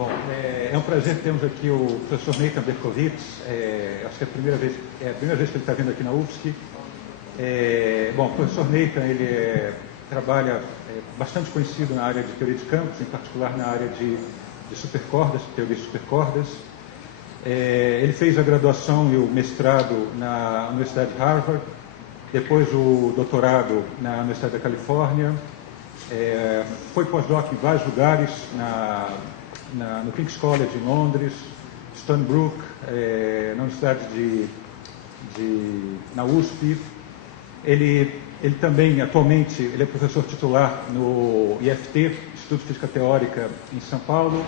Bom, é um prazer termos aqui o professor Nathan Berkowitz. Acho que é a primeira vez que ele está vindo aqui na UFSC. Bom, o professor Nathan, ele trabalha bastante conhecido na área de teoria de campos, em particular na área de supercordas, teoria de supercordas. Ele fez a graduação e o mestrado na Universidade de Harvard, depois o doutorado na Universidade da Califórnia, foi pós-doc em vários lugares, no King's College em Londres, Stony Brook, na Universidade na USP. Ele também, atualmente, ele é professor titular no IFT, Instituto de Física Teórica, em São Paulo,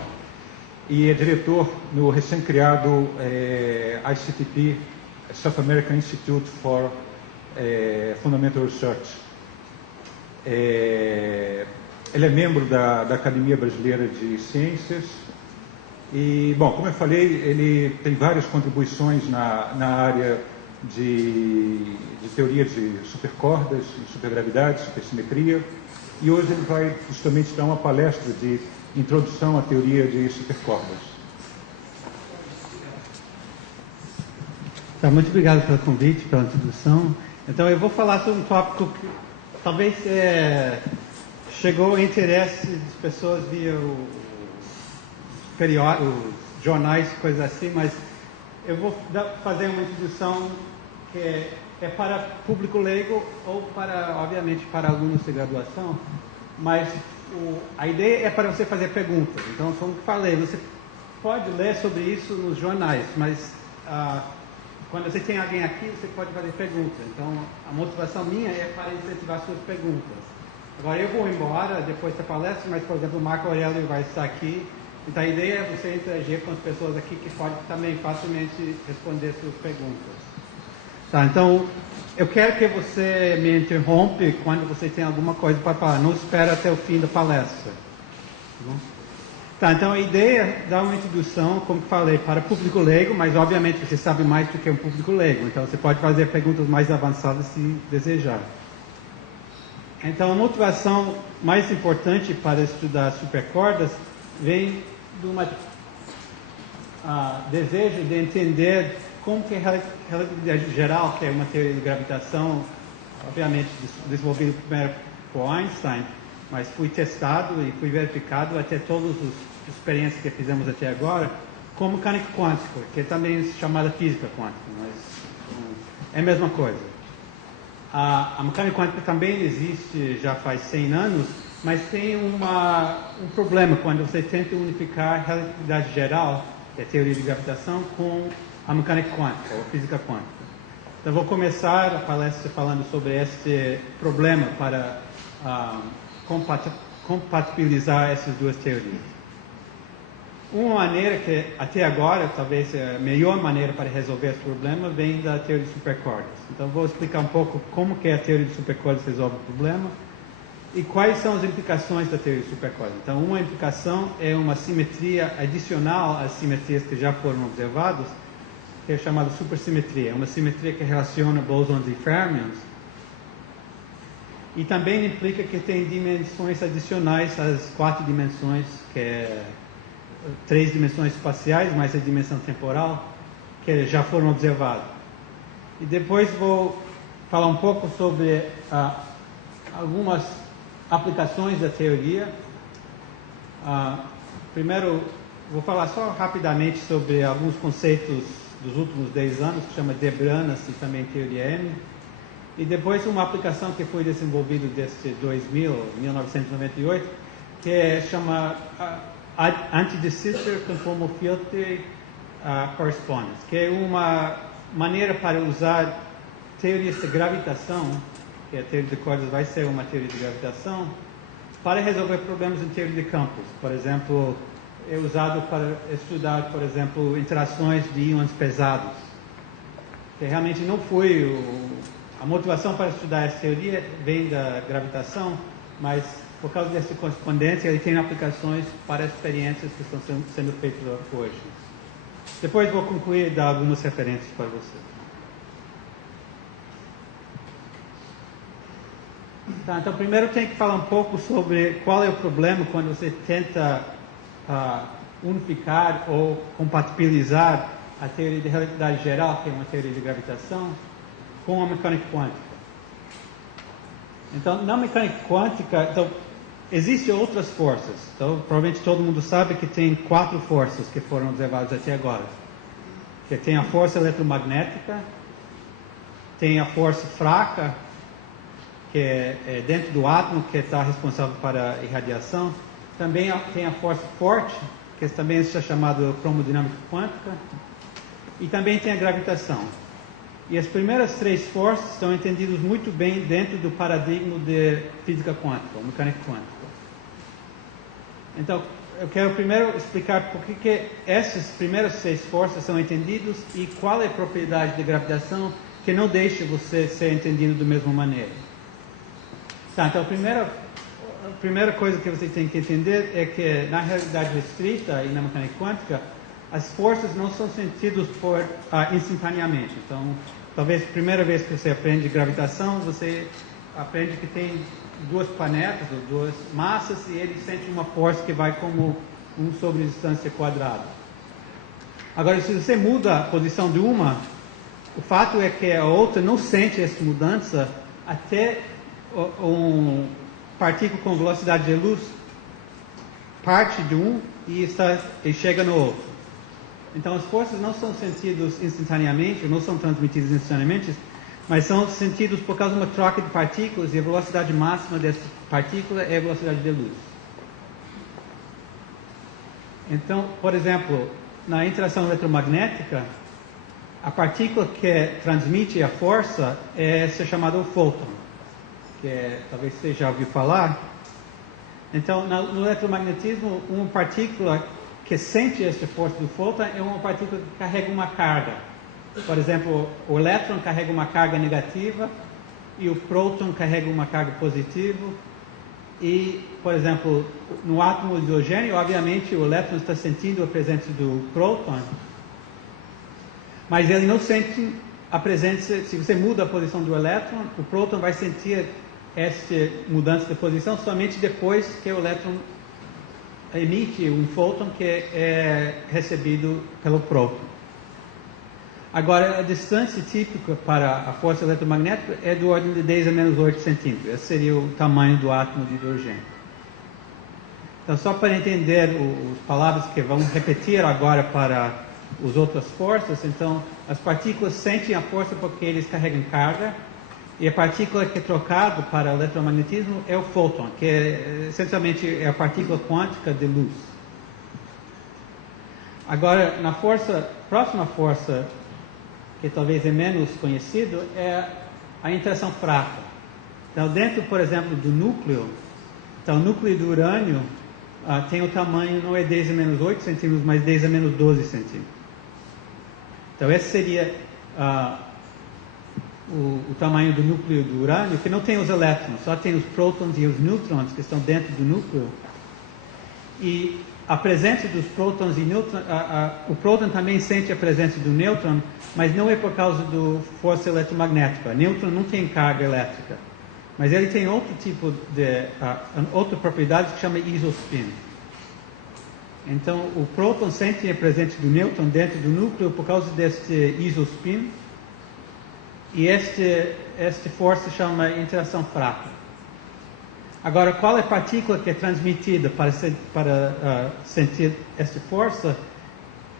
e é diretor no recém-criado ICTP, South American Institute for Fundamental Research. Ele é membro da Academia Brasileira de Ciências e, bom, como eu falei, ele tem várias contribuições na área de teoria de supercordas, de supergravidade, supersimetria, e hoje ele vai justamente dar uma palestra de introdução à teoria de supercordas. Tá, muito obrigado pelo convite, pela introdução. Então, eu vou falar sobre um tópico que talvez chegou ao interesse das pessoas via os jornais, coisas assim, mas eu vou fazer uma introdução que é para público leigo ou para, obviamente, para alunos de graduação, mas a ideia é para você fazer perguntas. Então, como eu falei, você pode ler sobre isso nos jornais, mas quando você tem alguém aqui, você pode fazer perguntas. Então, a motivação minha é para incentivar suas perguntas. Agora, eu vou embora depois da palestra, mas, por exemplo, o Marco Aurélio vai estar aqui. Então, a ideia é você interagir com as pessoas aqui que podem também facilmente responder suas perguntas. Tá, então, eu quero que você me interrompe quando você tem alguma coisa para falar. Não espera até o fim da palestra. Tá bom? Tá, então a ideia é dar uma introdução, como falei, para público leigo, mas obviamente você sabe mais do que um público leigo, então você pode fazer perguntas mais avançadas se desejar. Então a motivação mais importante para estudar supercordas vem de um desejo de entender como que a relatividade geral, que é uma teoria de gravitação, obviamente desenvolvida primeiro por Einstein, mas fui testado e fui verificado até todas as experiências que fizemos até agora com mecânica quântica, que é também chamada física quântica, mas é a mesma coisa. A mecânica quântica também existe já faz 100 anos, mas tem um problema quando você tenta unificar a relatividade geral, que é a teoria de gravitação, com a mecânica quântica, ou física quântica. Então, vou começar a palestra falando sobre este problema para compatibilizar essas duas teorias. Uma maneira que, até agora, talvez a melhor maneira para resolver esse problema vem da teoria de supercordas. Então, vou explicar um pouco como que a teoria de supercordas resolve o problema e quais são as implicações da teoria de supercordas. Então, uma implicação é uma simetria adicional às simetrias que já foram observadas, que é chamada supersimetria. É uma simetria que relaciona bósons e férmions. E também implica que tem dimensões adicionais às 4 dimensões, que é 3 dimensões espaciais, mais a dimensão temporal, que já foram observadas. E depois vou falar um pouco sobre algumas aplicações da teoria. Primeiro, vou falar só rapidamente sobre alguns conceitos dos últimos 10 anos, que chama de Debranas e também teoria M. E depois uma aplicação que foi desenvolvida desde 1998, que chama Anti-de Sitter Conformal Filter Correspondence, que é uma maneira para usar teorias de gravitação, que a teoria de cordas vai ser uma teoria de gravitação, para resolver problemas em teoria de campos. Por exemplo, é usado para estudar, por exemplo, interações de íons pesados, que realmente não foi a motivação para estudar essa teoria vem da gravitação, mas por causa dessa correspondência ele tem aplicações para experiências que estão sendo feitas hoje. Depois vou concluir e dar algumas referências para você. Tá, então primeiro tem que falar um pouco sobre qual é o problema quando você tenta unificar ou compatibilizar a teoria de relatividade geral, que é uma teoria de gravitação, com a mecânica quântica. Então, na mecânica quântica, então, existem outras forças. Então, provavelmente todo mundo sabe que tem 4 forças que foram observadas até agora. Que tem a força eletromagnética, tem a força fraca, que é dentro do átomo, que está responsável para a irradiação. Também tem a força forte, que também é chamada cromodinâmica quântica. E também tem a gravitação. E as primeiras 3 forças estão entendidas muito bem dentro do paradigma de física quântica, ou mecânica quântica. Então, eu quero primeiro explicar por que essas primeiras 6 forças são entendidas e qual é a propriedade de gravitação que não deixa você ser entendido da mesma maneira. Tá, então, a primeira coisa que você tem que entender é que na realidade restrita e na mecânica quântica, as forças não são sentidas instantaneamente. Então, talvez a primeira vez que você aprende gravitação, você aprende que tem 2 planetas ou 2 massas e ele sente uma força que vai como 1 sobre a distância quadrada. Agora, se você muda a posição de uma, o fato é que a outra não sente essa mudança até um partícula com velocidade de luz parte de um e chega no outro. Então, as forças não são sentidas instantaneamente, não são transmitidas instantaneamente, mas são sentidos por causa de uma troca de partículas e a velocidade máxima dessa partícula é a velocidade de luz. Então, por exemplo, na interação eletromagnética, a partícula que transmite a força é chamada o fóton, que talvez você já ouviu falar. Então, no eletromagnetismo, uma partícula que sente essa força do fóton é uma partícula que carrega uma carga. Por exemplo, o elétron carrega uma carga negativa e o próton carrega uma carga positiva. E, por exemplo, no átomo de hidrogênio, obviamente, o elétron está sentindo a presença do próton, mas ele não sente a presença. Se você muda a posição do elétron, o próton vai sentir essa mudança de posição somente depois que o elétron emite um fóton que é recebido pelo próton. Agora, a distância típica para a força eletromagnética é do ordem de 10 a menos 8 centímetros. Esse seria o tamanho do átomo de hidrogênio. Então, só para entender as palavras que vamos repetir agora para as outras forças, então, as partículas sentem a força porque eles carregam carga, e a partícula que é trocada para o eletromagnetismo é o fóton, que essencialmente é a partícula quântica de luz. Agora, na próxima força, que talvez é menos conhecido, é a interação fraca. Então, dentro, por exemplo, do núcleo, então, o núcleo do urânio tem o tamanho, não é 10 a menos 8 centímetros, mas 10 a menos 12 centímetros. Então, esse seria o tamanho do núcleo do urânio, que não tem os elétrons, só tem os prótons e os nêutrons que estão dentro do núcleo. E a presença dos prótons e nêutrons, o próton também sente a presença do nêutron, mas não é por causa da força eletromagnética. O nêutron não tem carga elétrica, mas ele tem outro tipo de outra propriedade que chama isospin. Então, o próton sente a presença do nêutron dentro do núcleo por causa deste isospin, e esta força se chama interação fraca. Agora, qual é a partícula que é transmitida para sentir essa força?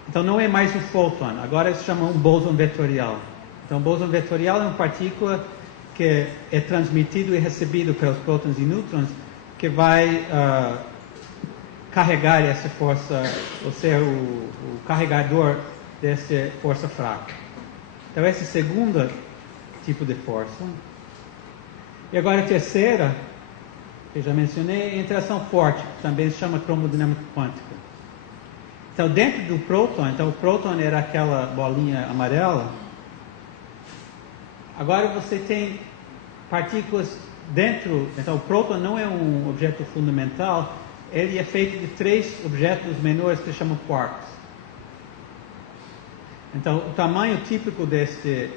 Então, não é mais um fóton, agora se chama um bóson vetorial. Então, o bóson vetorial é uma partícula que é transmitido e recebido pelos prótons e nêutrons, que vai carregar essa força, ou seja, o carregador dessa força fraca. Então, essa é a segunda tipo de força. E agora a terceira, que eu já mencionei, é a interação forte, que também se chama cromodinâmica quântica. Então, dentro do próton, então o próton era aquela bolinha amarela. Agora você tem partículas dentro, então o próton não é um objeto fundamental, ele é feito de 3 objetos menores que se chamam quarks. Então, o tamanho típico deste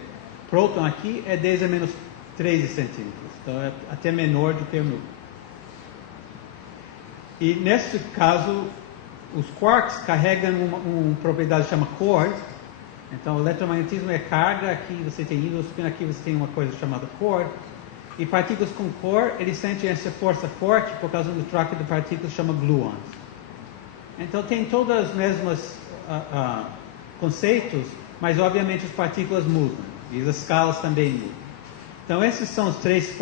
próton aqui é 10 a menos 13 centímetros, então é até menor do que o núcleo. E neste caso, os quarks carregam uma propriedade que chama core. Então, o eletromagnetismo é carga, aqui você tem íon, aqui você tem uma coisa chamada core. E partículas com core, eles sentem essa força forte por causa do troca de partículas chama gluons. Então, tem todas as mesmas conceitos, mas obviamente as partículas mudam. E as escalas também mudam. Então, essas são as três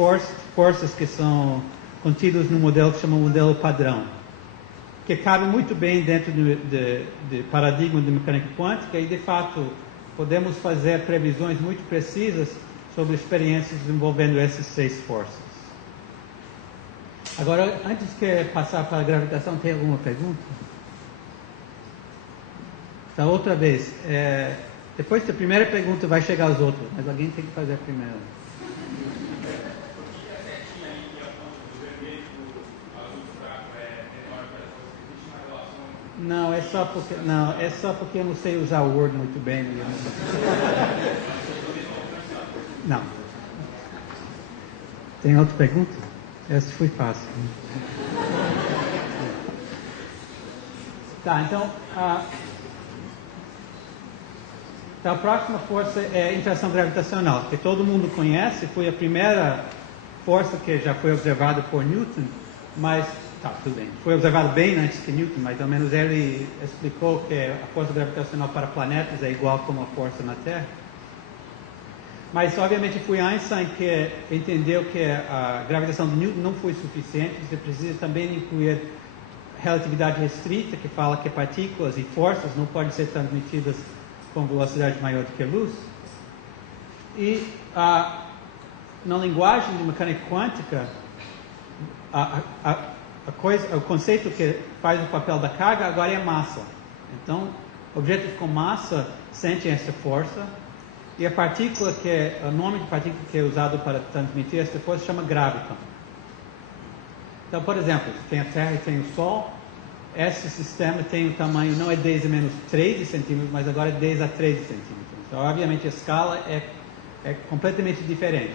forças que são contidas no modelo que chama modelo padrão, que cabe muito bem dentro do paradigma de mecânica quântica e, de fato, podemos fazer previsões muito precisas sobre experiências envolvendo essas três forças. Agora, antes de passar para a gravitação, tem alguma pergunta? Então, outra vez, depois da primeira pergunta vai chegar as outras, mas alguém tem que fazer a primeira. Não, é só porque eu não sei usar o Word muito bem. Não. Tem outra pergunta? Essa foi fácil. Tá, então a próxima força é a interação gravitacional, que todo mundo conhece, foi a primeira força que já foi observada por Newton, mas tudo bem. Foi observado bem antes que Newton, mas ao menos ele explicou que a força gravitacional para planetas é igual como a força na Terra. Mas, obviamente, foi Einstein que entendeu que a gravitação de Newton não foi suficiente. Você precisa também incluir relatividade restrita, que fala que partículas e forças não podem ser transmitidas com velocidade maior do que a luz. E, na linguagem de mecânica quântica, o conceito que faz o papel da carga agora é massa. Então, objetos com massa sentem essa força, e a partícula o nome de partícula que é usado para transmitir essa força chama graviton. Então, por exemplo, tem a Terra e tem o Sol. Esse sistema tem o tamanho, não é 10 a menos 13 centímetros, mas agora é 10 a 13 centímetros. Então, obviamente, a escala é completamente diferente.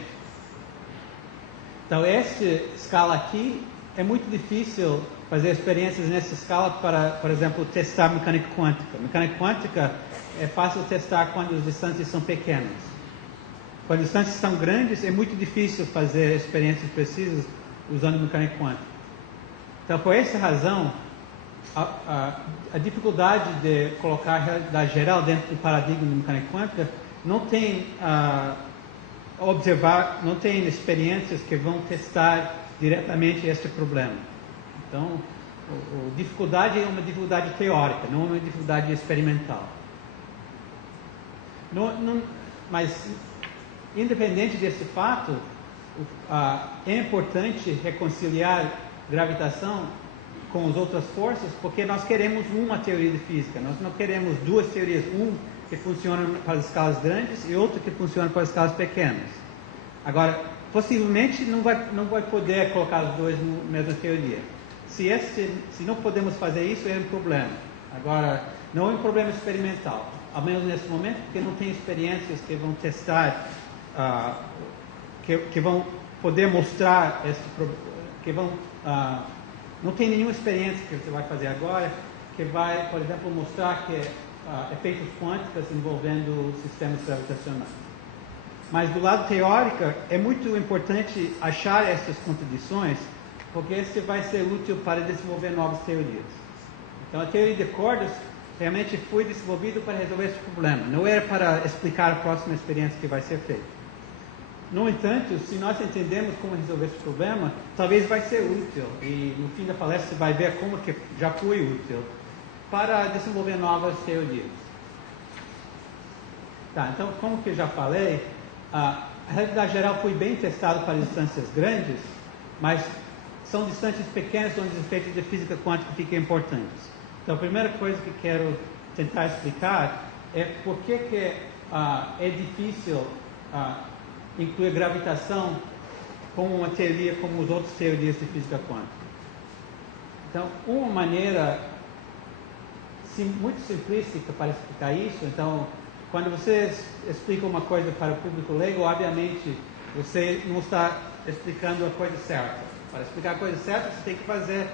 Então, essa escala aqui é muito difícil fazer experiências nessa escala para, por exemplo, testar mecânica quântica. Mecânica quântica é fácil testar quando as distâncias são pequenas. Quando as distâncias são grandes, é muito difícil fazer experiências precisas usando mecânica quântica. Então, por essa razão, a dificuldade de colocar a realidade geral dentro do paradigma de mecânica quântica não tem não tem experiências que vão testar diretamente este problema. Então, a dificuldade é uma dificuldade teórica, não uma dificuldade experimental. Mas, independente desse fato, é importante reconciliar gravitação com as outras forças, porque nós queremos uma teoria de física, nós não queremos duas teorias, que funciona para as escalas grandes e outro que funciona para as escalas pequenas. Agora, possivelmente não vai poder colocar os dois na mesma teoria. Se não podemos fazer isso, é um problema. Agora, não é um problema experimental, ao menos nesse momento, porque não tem experiências que vão testar, que vão poder mostrar não tem nenhuma experiência que você vai fazer agora que vai, por exemplo, mostrar que efeitos quânticos envolvendo sistemas gravitacionais. Mas do lado teórico, é muito importante achar essas contradições, porque isso vai ser útil para desenvolver novas teorias. Então, a teoria de cordas realmente foi desenvolvida para resolver esse problema, não era para explicar a próxima experiência que vai ser feita. No entanto, se nós entendemos como resolver esse problema, talvez vai ser útil, e no fim da palestra você vai ver como que já foi útil para desenvolver novas teorias. Tá, então, como que eu já falei, a realidade geral foi bem testada para distâncias grandes, mas são distâncias pequenas onde os efeitos de física quântica ficam importantes. Então, a primeira coisa que quero tentar explicar é por que é difícil incluir gravitação como uma teoria como as outras teorias de física quântica. Então, uma maneira muito simplística para explicar isso, então, quando você explica uma coisa para o público leigo, obviamente, você não está explicando a coisa certa. Para explicar a coisa certa, você tem que fazer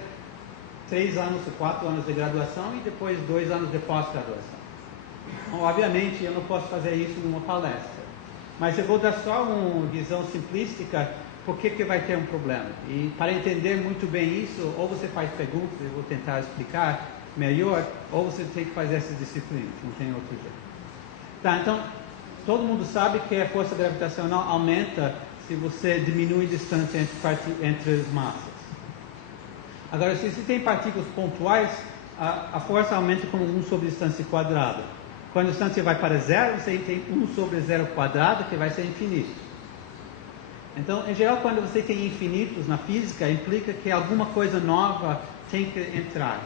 3 anos, 4 anos de graduação e depois 2 anos de pós-graduação. Obviamente, eu não posso fazer isso numa palestra, mas eu vou dar só uma visão simplística por que vai ter um problema. E para entender muito bem isso, ou você faz perguntas, eu vou tentar explicar melhor, ou você tem que fazer essas disciplinas, não tem outro jeito. Tá, então, todo mundo sabe que a força gravitacional aumenta se você diminui a distância entre as massas. Agora, se você tem partículas pontuais, a força aumenta como 1 sobre a distância quadrada. Quando a distância vai para zero, você tem 1 sobre 0 quadrado, que vai ser infinito. Então, em geral, quando você tem infinitos na física, implica que alguma coisa nova tem que entrar.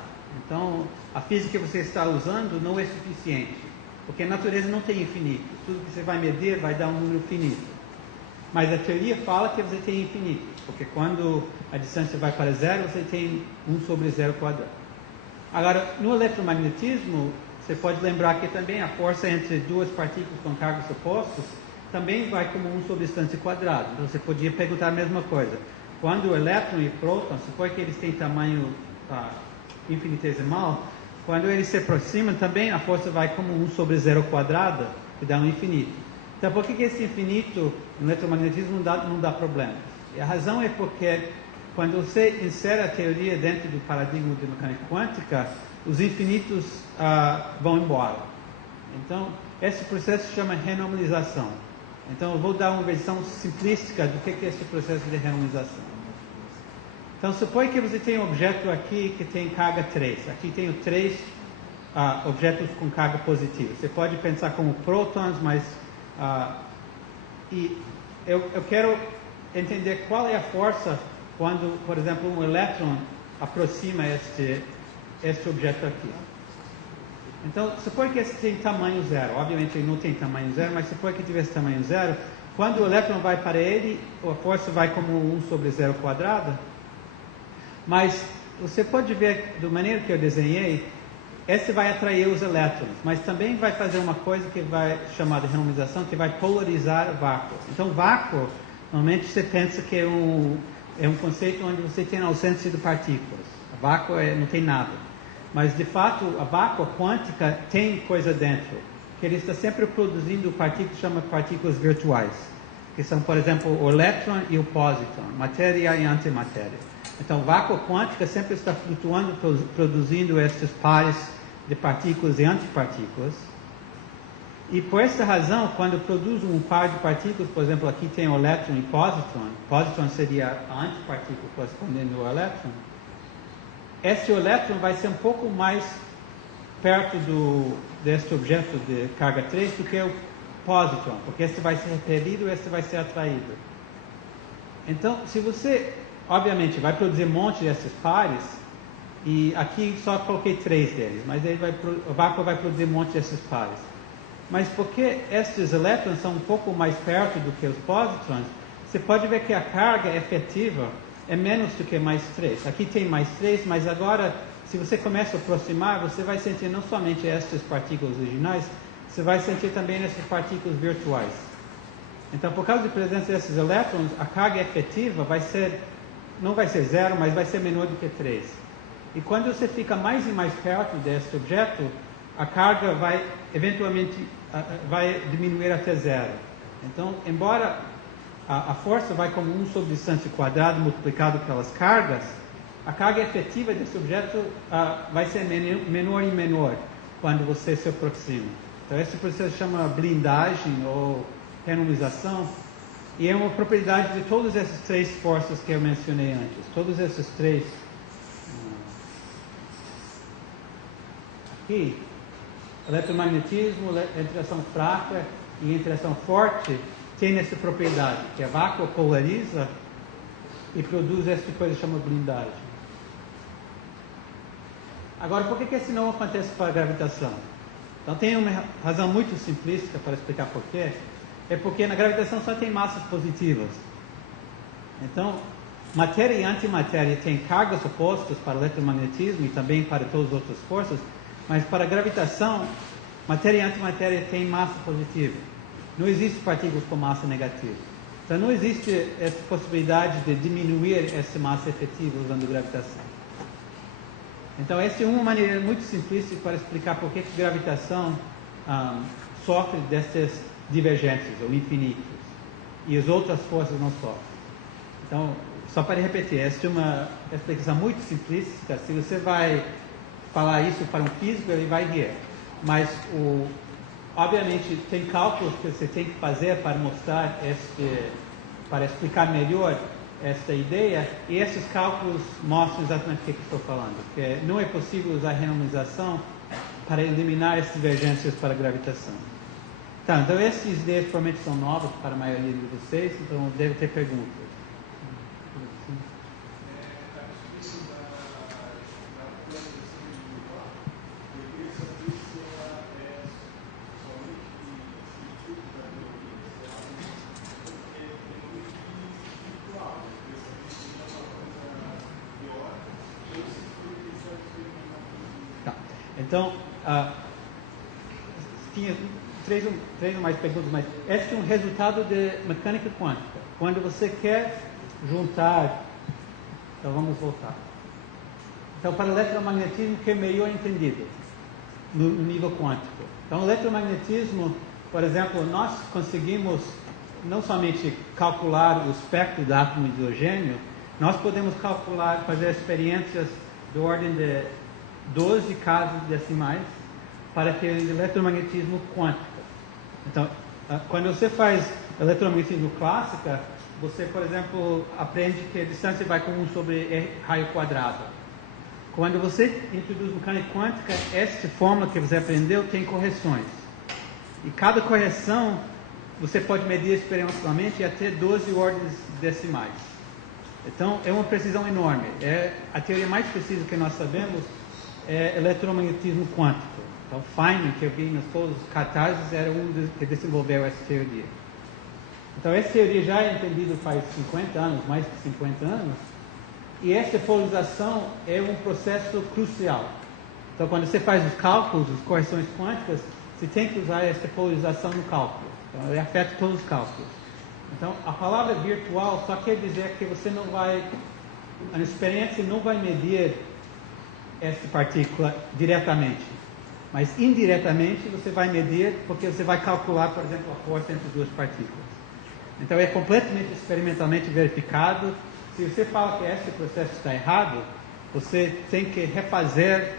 Então, a física que você está usando não é suficiente, porque a natureza não tem infinito. Tudo que você vai medir vai dar um número finito. Mas a teoria fala que você tem infinito, porque quando a distância vai para zero, você tem 1 sobre 0 quadrado. Agora, no eletromagnetismo, você pode lembrar que também a força entre duas partículas com cargas opostas também vai como 1 sobre a distância quadrada. Então, você podia perguntar a mesma coisa. Quando o elétron e o próton, supõe que eles têm tamanho infinitesimal, quando eles se aproximam, também a força vai como 1 sobre 0 quadrada, que dá um infinito. Então, por que esse infinito no eletromagnetismo não dá problema? E a razão é porque, quando você insere a teoria dentro do paradigma de mecânica quântica, os infinitos vão embora. Então, esse processo se chama renormalização. Então, eu vou dar uma versão simplística do que é esse processo de renormalização. Então, suponha que você tem um objeto aqui que tem carga 3. Aqui tenho 3 objetos com carga positiva. Você pode pensar como prótons, mas... e eu quero entender qual é a força quando, por exemplo, um elétron aproxima este objeto aqui. Então, suponha que esse tem tamanho zero. Obviamente ele não tem tamanho zero, mas suponha que tivesse tamanho zero. Quando o elétron vai para ele, a força vai como 1 sobre 0 quadrada. Mas você pode ver, da maneira que eu desenhei, esse vai atrair os elétrons, mas também vai fazer uma coisa que vai chamar de renormalização, que vai polarizar o vácuo. Então, vácuo, normalmente você pensa que é um conceito onde você tem a ausência de partículas. O vácuo não tem nada. Mas, de fato, a vácuo quântica tem coisa dentro, que ele está sempre produzindo partículas, chama partículas virtuais, que são, por exemplo, o elétron e o pósitron, matéria e antimatéria. Então, vácuo quântica sempre está flutuando, produzindo estes pares de partículas e antipartículas. E por essa razão, quando produz um par de partículas, por exemplo, aqui tem o elétron e pósitron seria a antipartícula correspondendo ao elétron, esse elétron vai ser um pouco mais perto deste objeto de carga 3 do que o pósitron, porque esse vai ser repelido e esse vai ser atraído. Então, se você, obviamente, vai produzir um monte desses pares, e aqui só coloquei 3 deles, mas o vácuo vai produzir um monte desses pares. Mas porque estes elétrons são um pouco mais perto do que os pósitrons, você pode ver que a carga efetiva é menos do que mais 3. Aqui tem mais 3, mas agora, se você começa a aproximar, você vai sentir não somente estas partículas originais, você vai sentir também essas partículas virtuais. Então, por causa da presença desses elétrons, a carga efetiva não vai ser 0, mas vai ser menor do que 3. E quando você fica mais e mais perto desse objeto, a carga vai, eventualmente, vai diminuir até 0. Então, embora a força vai como 1 sobre distância quadrada multiplicado pelas cargas, a carga efetiva desse objeto vai ser menor e menor quando você se aproxima. Então, esse processo chama blindagem ou renormalização, e é uma propriedade de todas essas 3 forças que eu mencionei antes. Todos esses 3. Aqui, eletromagnetismo, interação fraca e interação forte tem essa propriedade, que a vácuo polariza e produz essa coisa que chama blindagem. Agora, por que isso não acontece para a gravitação? Então, tem uma razão muito simplista para explicar por quê. É porque na gravitação só tem massas positivas. Então, matéria e antimatéria têm cargas opostas para o eletromagnetismo e também para todas as outras forças, mas para a gravitação, matéria e antimatéria têm massa positiva. Não existe partículas com massa negativa. Então, não existe essa possibilidade de diminuir essa massa efetiva usando gravitação. Então, essa é uma maneira muito simplista para explicar por que a gravitação sofre dessas divergências, ou infinitos, e as outras forças não sofrem. Então, só para repetir, essa é uma explicação muito simplista. Se você vai falar isso para um físico, ele vai rir. Mas, obviamente, tem cálculos que você tem que fazer para mostrar, para explicar melhor essa ideia, e esses cálculos mostram exatamente o que estou falando, que não é possível usar renormalização para eliminar essas divergências para a gravitação. Tá, então essas ideias provavelmente são novas para a maioria de vocês, então deve ter perguntas. Então, tinha três ou mais perguntas, mas esse é um resultado de mecânica quântica. Quando você quer juntar, então vamos voltar. Então, para o eletromagnetismo, que é melhor entendido no nível quântico. Então, o eletromagnetismo, por exemplo, nós conseguimos não somente calcular o espectro do átomo de hidrogênio, nós podemos calcular, fazer experiências de ordem de 12 casas decimais para ter eletromagnetismo quântico. Então, quando você faz eletromagnetismo clássica, você, por exemplo, aprende que a distância vai com 1 sobre R raio quadrado. Quando você introduz mecânica quântica, essa fórmula que você aprendeu tem correções. E cada correção você pode medir experimentalmente até 12 ordens decimais. Então, é uma precisão enorme. A teoria mais precisa que nós sabemos é eletromagnetismo quântico. Então, Feynman, que eu vi nas todos os cartazes, era um que desenvolveu essa teoria. Então, essa teoria já é entendida faz 50 anos, mais de 50 anos, e essa polarização é um processo crucial. Então, quando você faz os cálculos, as correções quânticas, você tem que usar essa polarização no cálculo. Então, ela afeta todos os cálculos. Então, a palavra virtual só quer dizer que você não vai, a experiência não vai medir essa partícula diretamente, mas indiretamente você vai medir, porque você vai calcular, por exemplo, a força entre duas partículas. Então é completamente experimentalmente verificado. Se você fala que esse processo está errado, você tem que refazer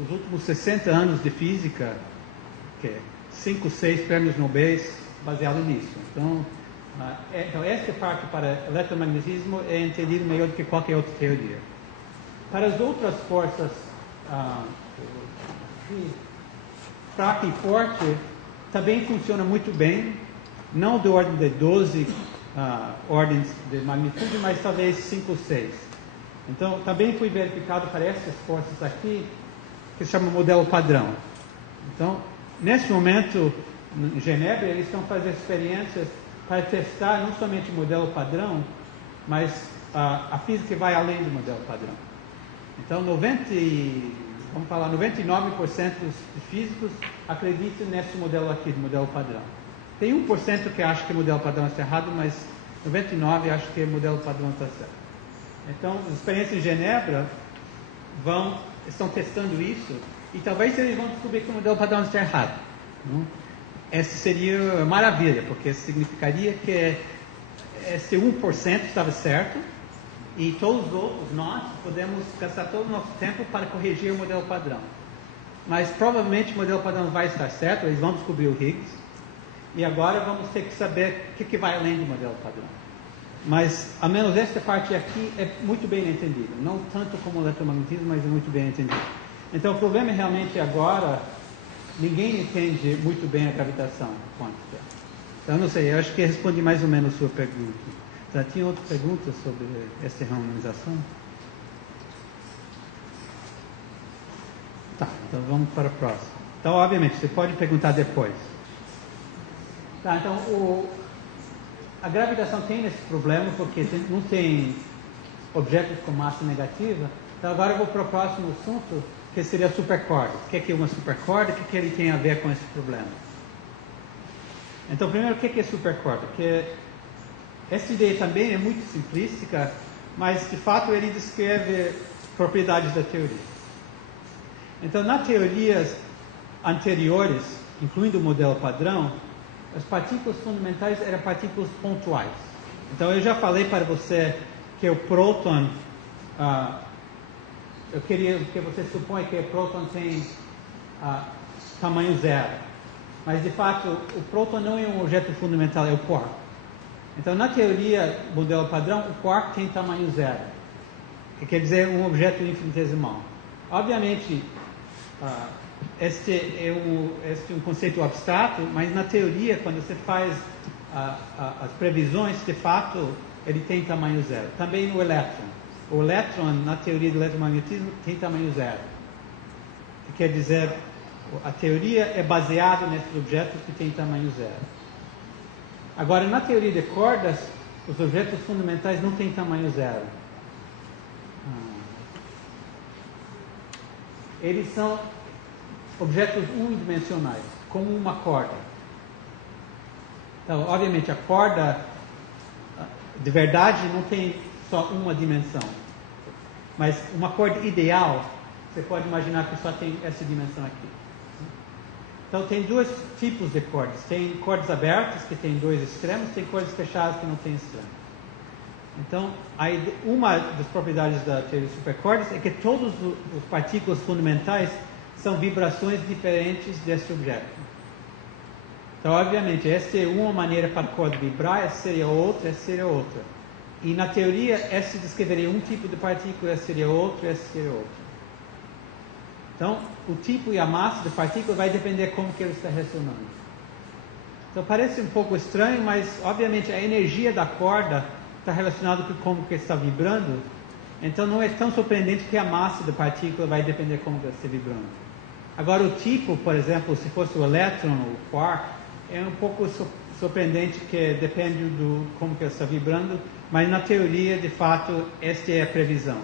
os últimos 60 anos de física, que é 5, 6 prêmios Nobel baseado nisso. Então, essa parte para eletromagnetismo é entendida melhor do que qualquer outra teoria. Para as outras forças fraca e forte, também funciona muito bem, não de ordem de 12 ordens de magnitude, mas talvez 5 ou 6. Então, também foi verificado para essas forças aqui, que se chama modelo padrão. Então, nesse momento, em Genebra, eles estão fazendo experiências para testar não somente o modelo padrão, mas a física que vai além do modelo padrão. Então, 99% dos físicos acreditam nesse modelo aqui, do modelo padrão. Tem 1% que acha que o modelo padrão está errado, mas 99% acha que o modelo padrão está certo. Então, as experiências em Genebra estão testando isso, e talvez eles vão descobrir que o modelo padrão está errado. Essa seria maravilha, porque significaria que esse 1% estava certo, e todos os outros, nós podemos gastar todo o nosso tempo para corrigir o modelo padrão. Mas provavelmente o modelo padrão vai estar certo, eles vão descobrir o Higgs, e agora vamos ter que saber o que vai além do modelo padrão. Mas, ao menos esta parte aqui é muito bem entendida, não tanto como o eletromagnetismo, mas é muito bem entendido. Então, o problema realmente agora, ninguém entende muito bem a gravitação quântica. Então, não sei, eu acho que respondi mais ou menos a sua pergunta. Já tinha outra pergunta sobre essa harmonização? Tá, então vamos para a próxima. Então, obviamente, você pode perguntar depois. Tá, então, a gravitação tem esse problema, porque não tem objetos com massa negativa. Então, agora eu vou para o próximo assunto, que seria a supercorda. O que é uma supercorda? O que ele tem a ver com esse problema? Então, primeiro, o que é supercorda? Porque essa ideia também é muito simplística, mas, de fato, ele descreve propriedades da teoria. Então, nas teorias anteriores, incluindo o modelo padrão, as partículas fundamentais eram partículas pontuais. Então, eu já falei para você que o próton, eu queria que você suponha que o próton tem tamanho zero. Mas, de fato, o próton não é um objeto fundamental, é o quark. Então, na teoria, modelo padrão, o quark tem tamanho zero. Que quer dizer um objeto infinitesimal. Obviamente, este é um conceito abstrato, mas na teoria, quando você faz as previsões, de fato, ele tem tamanho zero. Também o elétron. O elétron, na teoria do eletromagnetismo, tem tamanho zero. Que quer dizer, a teoria é baseada nesses objetos que têm tamanho zero. Agora, na teoria de cordas, os objetos fundamentais não têm tamanho zero. Eles são objetos unidimensionais, como uma corda. Então, obviamente, a corda de verdade não tem só uma dimensão. Mas uma corda ideal, você pode imaginar que só tem essa dimensão aqui. Então, tem dois tipos de cordas. Tem cordas abertas, que tem dois extremos, tem cordas fechadas, que não tem extremos. Então, uma das propriedades da teoria de supercordas é que todas as partículas fundamentais são vibrações diferentes desse objeto. Então, obviamente, essa é uma maneira para a corda vibrar, essa seria outra, essa seria outra. E na teoria, essa descreveria um tipo de partícula, essa seria outra, essa seria outra. Então, o tipo e a massa da partícula vai depender de como que ele está ressonando. Então, parece um pouco estranho, mas, obviamente, a energia da corda está relacionada com como que está vibrando. Então, não é tão surpreendente que a massa da partícula vai depender de como que ela está vibrando. Agora, o tipo, por exemplo, se fosse o elétron, o quark, é um pouco surpreendente que depende do como que ela está vibrando, mas na teoria, de fato, esta é a previsão.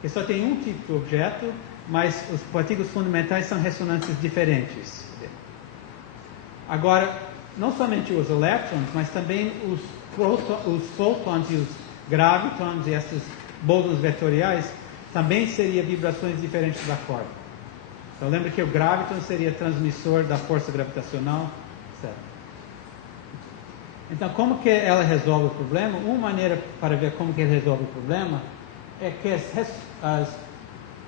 Que só tem um tipo de objeto, mas os partículas fundamentais são ressonâncias diferentes. Agora, não somente os elétrons, mas também os fótons e os gravitons e esses bósons vetoriais também seriam vibrações diferentes da corda. Então, lembra que o graviton seria transmissor da força gravitacional, certo? Então, como que ela resolve o problema? Uma maneira para ver como que ela resolve o problema é que as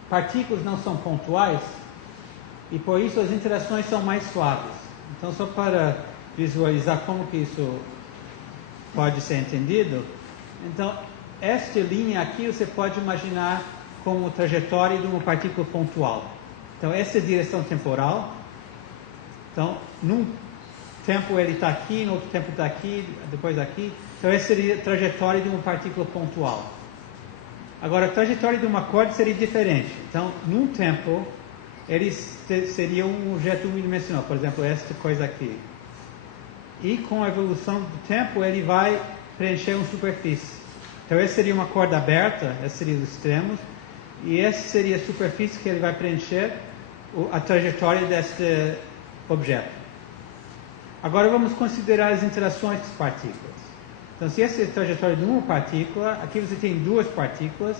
partículas não são pontuais e, por isso, as interações são mais suaves. Então, só para visualizar como que isso pode ser entendido, então, esta linha aqui você pode imaginar como a trajetória de uma partícula pontual. Então, essa é a direção temporal. Então, num tempo ele está aqui, no outro tempo está aqui, depois aqui. Então, essa seria a trajetória de uma partícula pontual. Agora, a trajetória de uma corda seria diferente. Então, num tempo, ele seria um objeto unidimensional, por exemplo, esta coisa aqui. E com a evolução do tempo, ele vai preencher uma superfície. Então, essa seria uma corda aberta, esses seriam os extremos, e essa seria a superfície que ele vai preencher a trajetória deste objeto. Agora, vamos considerar as interações das partículas. Então, se essa é a trajetória de uma partícula, aqui você tem duas partículas,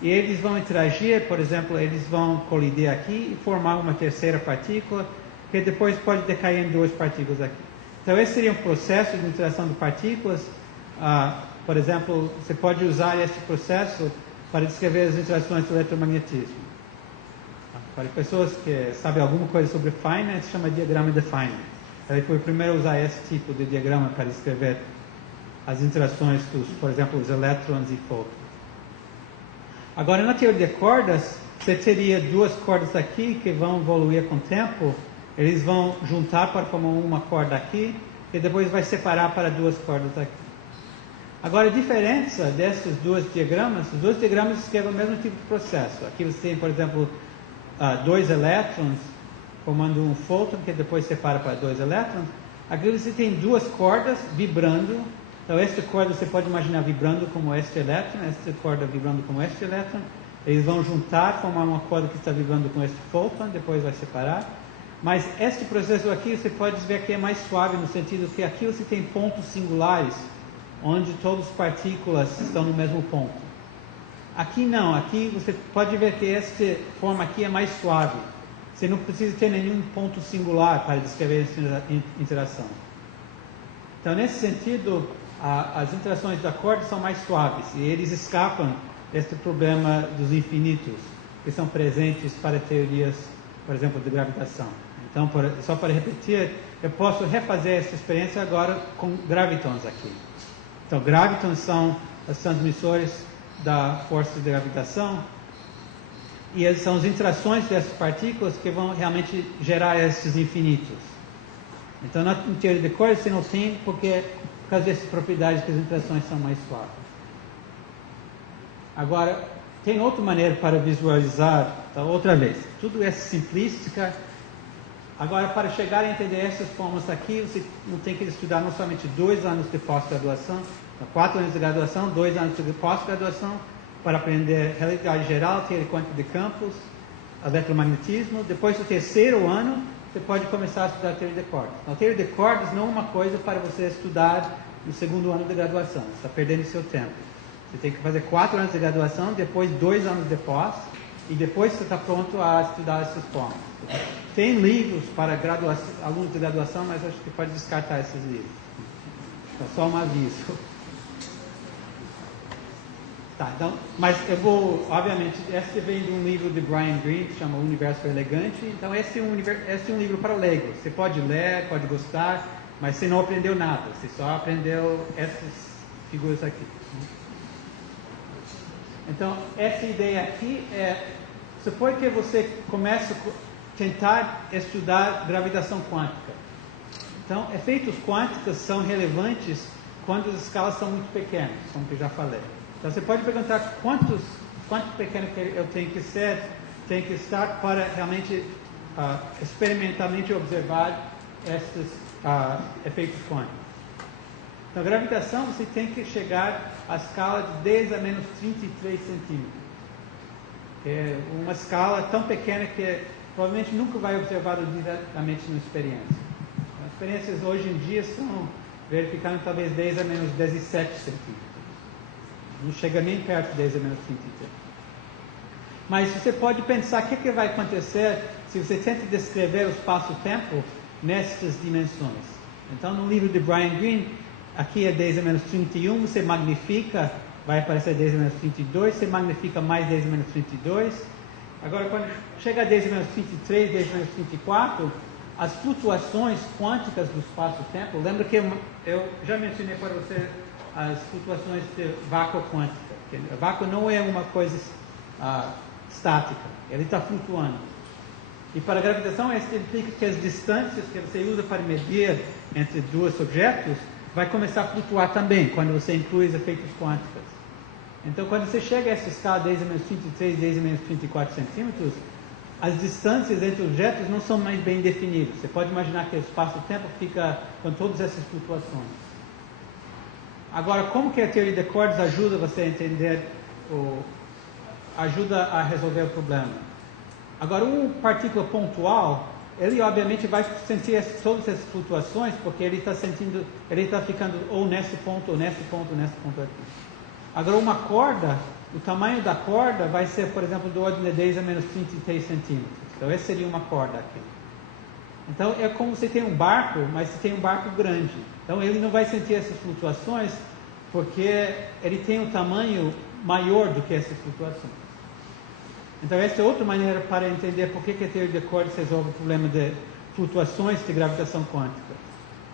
e eles vão interagir, por exemplo, eles vão colidir aqui e formar uma terceira partícula, que depois pode decair em duas partículas aqui. Então, esse seria um processo de interação de partículas. Por exemplo, você pode usar esse processo para descrever as interações do eletromagnetismo. Para pessoas que sabem alguma coisa sobre Feynman, se chama diagrama de Feynman. Ele foi o primeiro a usar esse tipo de diagrama para descrever as interações dos, por exemplo, os elétrons e fótons. Agora, na teoria de cordas, você teria duas cordas aqui que vão evoluir com o tempo. Eles vão juntar para formar uma corda aqui e depois vai separar para duas cordas aqui. Agora, a diferença desses dois diagramas, os dois diagramas descrevem o mesmo tipo de processo. Aqui você tem, por exemplo, dois elétrons formando um fóton que depois separa para dois elétrons. Aqui você tem duas cordas vibrando. Então, esta corda você pode imaginar vibrando como este elétron, esta corda vibrando como este elétron. Eles vão juntar, formar uma corda que está vibrando com este fóton, depois vai separar. Mas este processo aqui você pode ver que é mais suave, no sentido que aqui você tem pontos singulares, onde todas as partículas estão no mesmo ponto. Aqui não, aqui você pode ver que essa forma aqui é mais suave. Você não precisa ter nenhum ponto singular para descrever essa interação. Então, nesse sentido, as interações de acordes são mais suaves e eles escapam desse problema dos infinitos que são presentes para teorias, por exemplo, de gravitação. Então, só para repetir, eu posso refazer essa experiência agora com gravitons aqui. Então, gravitons são os transmissores da força de gravitação e eles são as interações dessas partículas que vão realmente gerar esses infinitos. Então, na teoria de cordas você não tem por causa dessas propriedades que as interações são mais suaves. Agora, tem outra maneira para visualizar, então, outra vez, tudo é simplística. Agora, para chegar a entender essas formas aqui, você não tem que estudar não somente 2 anos de pós-graduação, então 4 anos de graduação, 2 anos de pós-graduação, para aprender realidade geral, teoria quântica de campos, eletromagnetismo. Depois do 3º ano, você pode começar a estudar teoria de cordas. Então, a teoria de cordas não é uma coisa para você estudar no 2º ano de graduação. Você está perdendo seu tempo. Você tem que fazer 4 anos de graduação, depois 2 anos de pós, e depois você está pronto a estudar essas formas. Tem livros para alunos de graduação, mas acho que pode descartar esses livros. Então, só um aviso. Tá, então, mas eu vou, obviamente, esse vem de um livro de Brian Greene, que chama O Universo Elegante. Então, esse é um livro para o leigo. Você pode ler, pode gostar, mas você não aprendeu nada. Você só aprendeu essas figuras aqui. Então, essa ideia aqui supõe que você começa a tentar estudar gravitação quântica. Então, efeitos quânticos são relevantes quando as escalas são muito pequenas, como eu já falei. Então, você pode perguntar quanto pequeno que eu tenho que ser, tenho que estar para realmente experimentalmente observar esses efeitos quânticos. Então, a gravitação, você tem que chegar à escala de 10 a menos 33 centímetros. É uma escala tão pequena que provavelmente nunca vai observá-lo diretamente na experiência. As experiências hoje em dia são verificando talvez 10 a menos 17 centímetros. Não chega nem perto de 10 a menos 33. Mas você pode pensar o que vai acontecer se você tenta descrever o espaço-tempo nessas dimensões. Então, no livro de Brian Greene, aqui é 10 a menos 31, você magnifica, vai aparecer 10 a menos 32, você magnifica mais 10 a menos 32. Agora, quando chega a 10 a menos 33, 10 a menos 34, as flutuações quânticas do espaço-tempo, lembra que eu já mencionei para você as flutuações de vácuo quântica. O vácuo não é uma coisa estática, ele está flutuando. E para a gravitação, isso implica que as distâncias que você usa para medir entre dois objetos vai começar a flutuar também, quando você inclui os efeitos quânticos. Então, quando você chega a essa escala 10 a menos 33, 10 a menos 34 centímetros, as distâncias entre objetos não são mais bem definidas. Você pode imaginar que o espaço-tempo fica com todas essas flutuações. Agora, como que a teoria de cordas ajuda você a entender, ajuda a resolver o problema? Agora, uma partícula pontual, ele obviamente vai sentir todas essas flutuações, porque ele está ficando ou nesse ponto, ou nesse ponto, ou nesse ponto aqui. Agora, uma corda, o tamanho da corda vai ser, por exemplo, do ordem de 10 a menos 33 centímetros. Então, essa seria uma corda aqui. Então, é como você tem um barco, mas você tem um barco grande. Então, ele não vai sentir essas flutuações, porque ele tem um tamanho maior do que essas flutuações. Então, essa é outra maneira para entender por que a teoria de cordas resolve o problema de flutuações de gravitação quântica.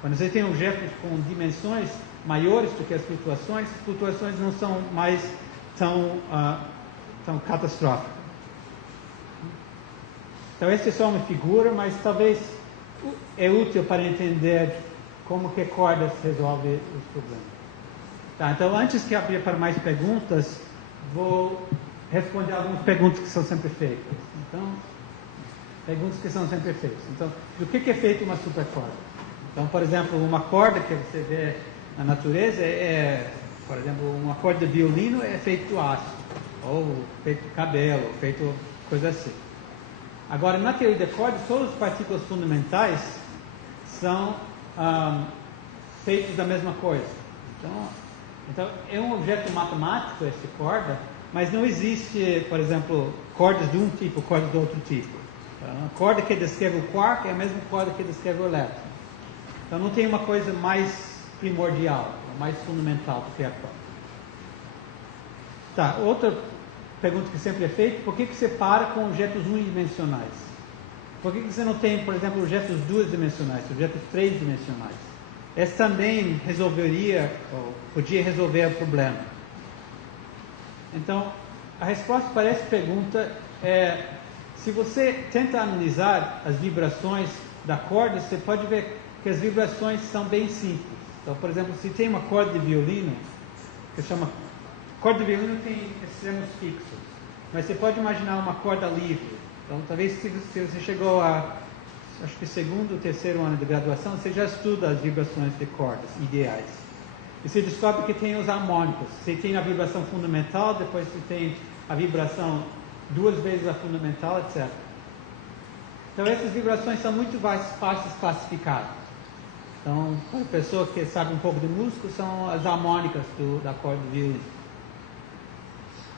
Quando você tem objetos com dimensões maiores do que as flutuações não são mais tão catastróficas. Então, essa é só uma figura, mas talvez é útil para entender como que cordas resolve os problemas. Tá, então, antes que abrir para mais perguntas, vou responder algumas perguntas que são sempre feitas. Então, perguntas que são sempre feitas. Então, do que é feita uma supercorda? Então, por exemplo, uma corda que você vê na natureza por exemplo, uma corda de violino é feita do aço, ou feito de cabelo, feito coisa assim. Agora, na teoria de cordas, todas as partículas fundamentais são feitas da mesma coisa. Então, é um objeto matemático, essa corda, mas não existe, por exemplo, cordas de um tipo, cordas de outro tipo. Então, a corda que descreve o quark é a mesma corda que descreve o elétron. Então não tem uma coisa mais primordial, mais fundamental do que a corda. Tá, outra pergunta que sempre é feita: por que você para com objetos unidimensionais? Por que você não tem, por exemplo, objetos duas-dimensionais, objetos três-dimensionais? Esse também resolveria, ou podia resolver o problema. Então, a resposta para essa pergunta é: se você tenta analisar as vibrações da corda, você pode ver que as vibrações são bem simples. Então, por exemplo, se tem uma corda de violino, que chama... Corda de violino tem extremos fixos, mas você pode imaginar uma corda livre. Então, talvez se você chegou a, acho que segundo ou terceiro ano de graduação, você já estuda as vibrações de cordas ideais. E você descobre que tem os harmônicos. Você tem a vibração fundamental, depois você tem a vibração duas vezes a fundamental, etc. Então, essas vibrações são muito fáceis de classificar. Então, para a pessoa que sabe um pouco de música, são as harmônicas da corda de violino.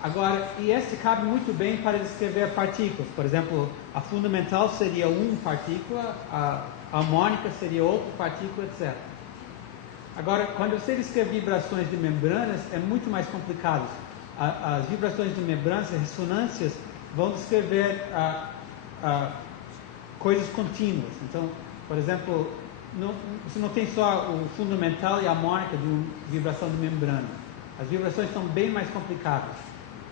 Agora, e esse cabe muito bem para descrever partículas. Por exemplo, a fundamental seria uma partícula, a harmônica seria outra partícula, etc. Agora, quando você descreve vibrações de membranas, é muito mais complicado. As vibrações de membranas, as ressonâncias, vão descrever coisas contínuas. Então, por exemplo, você não tem só o fundamental e a harmônica de uma vibração de membrana. As vibrações são bem mais complicadas.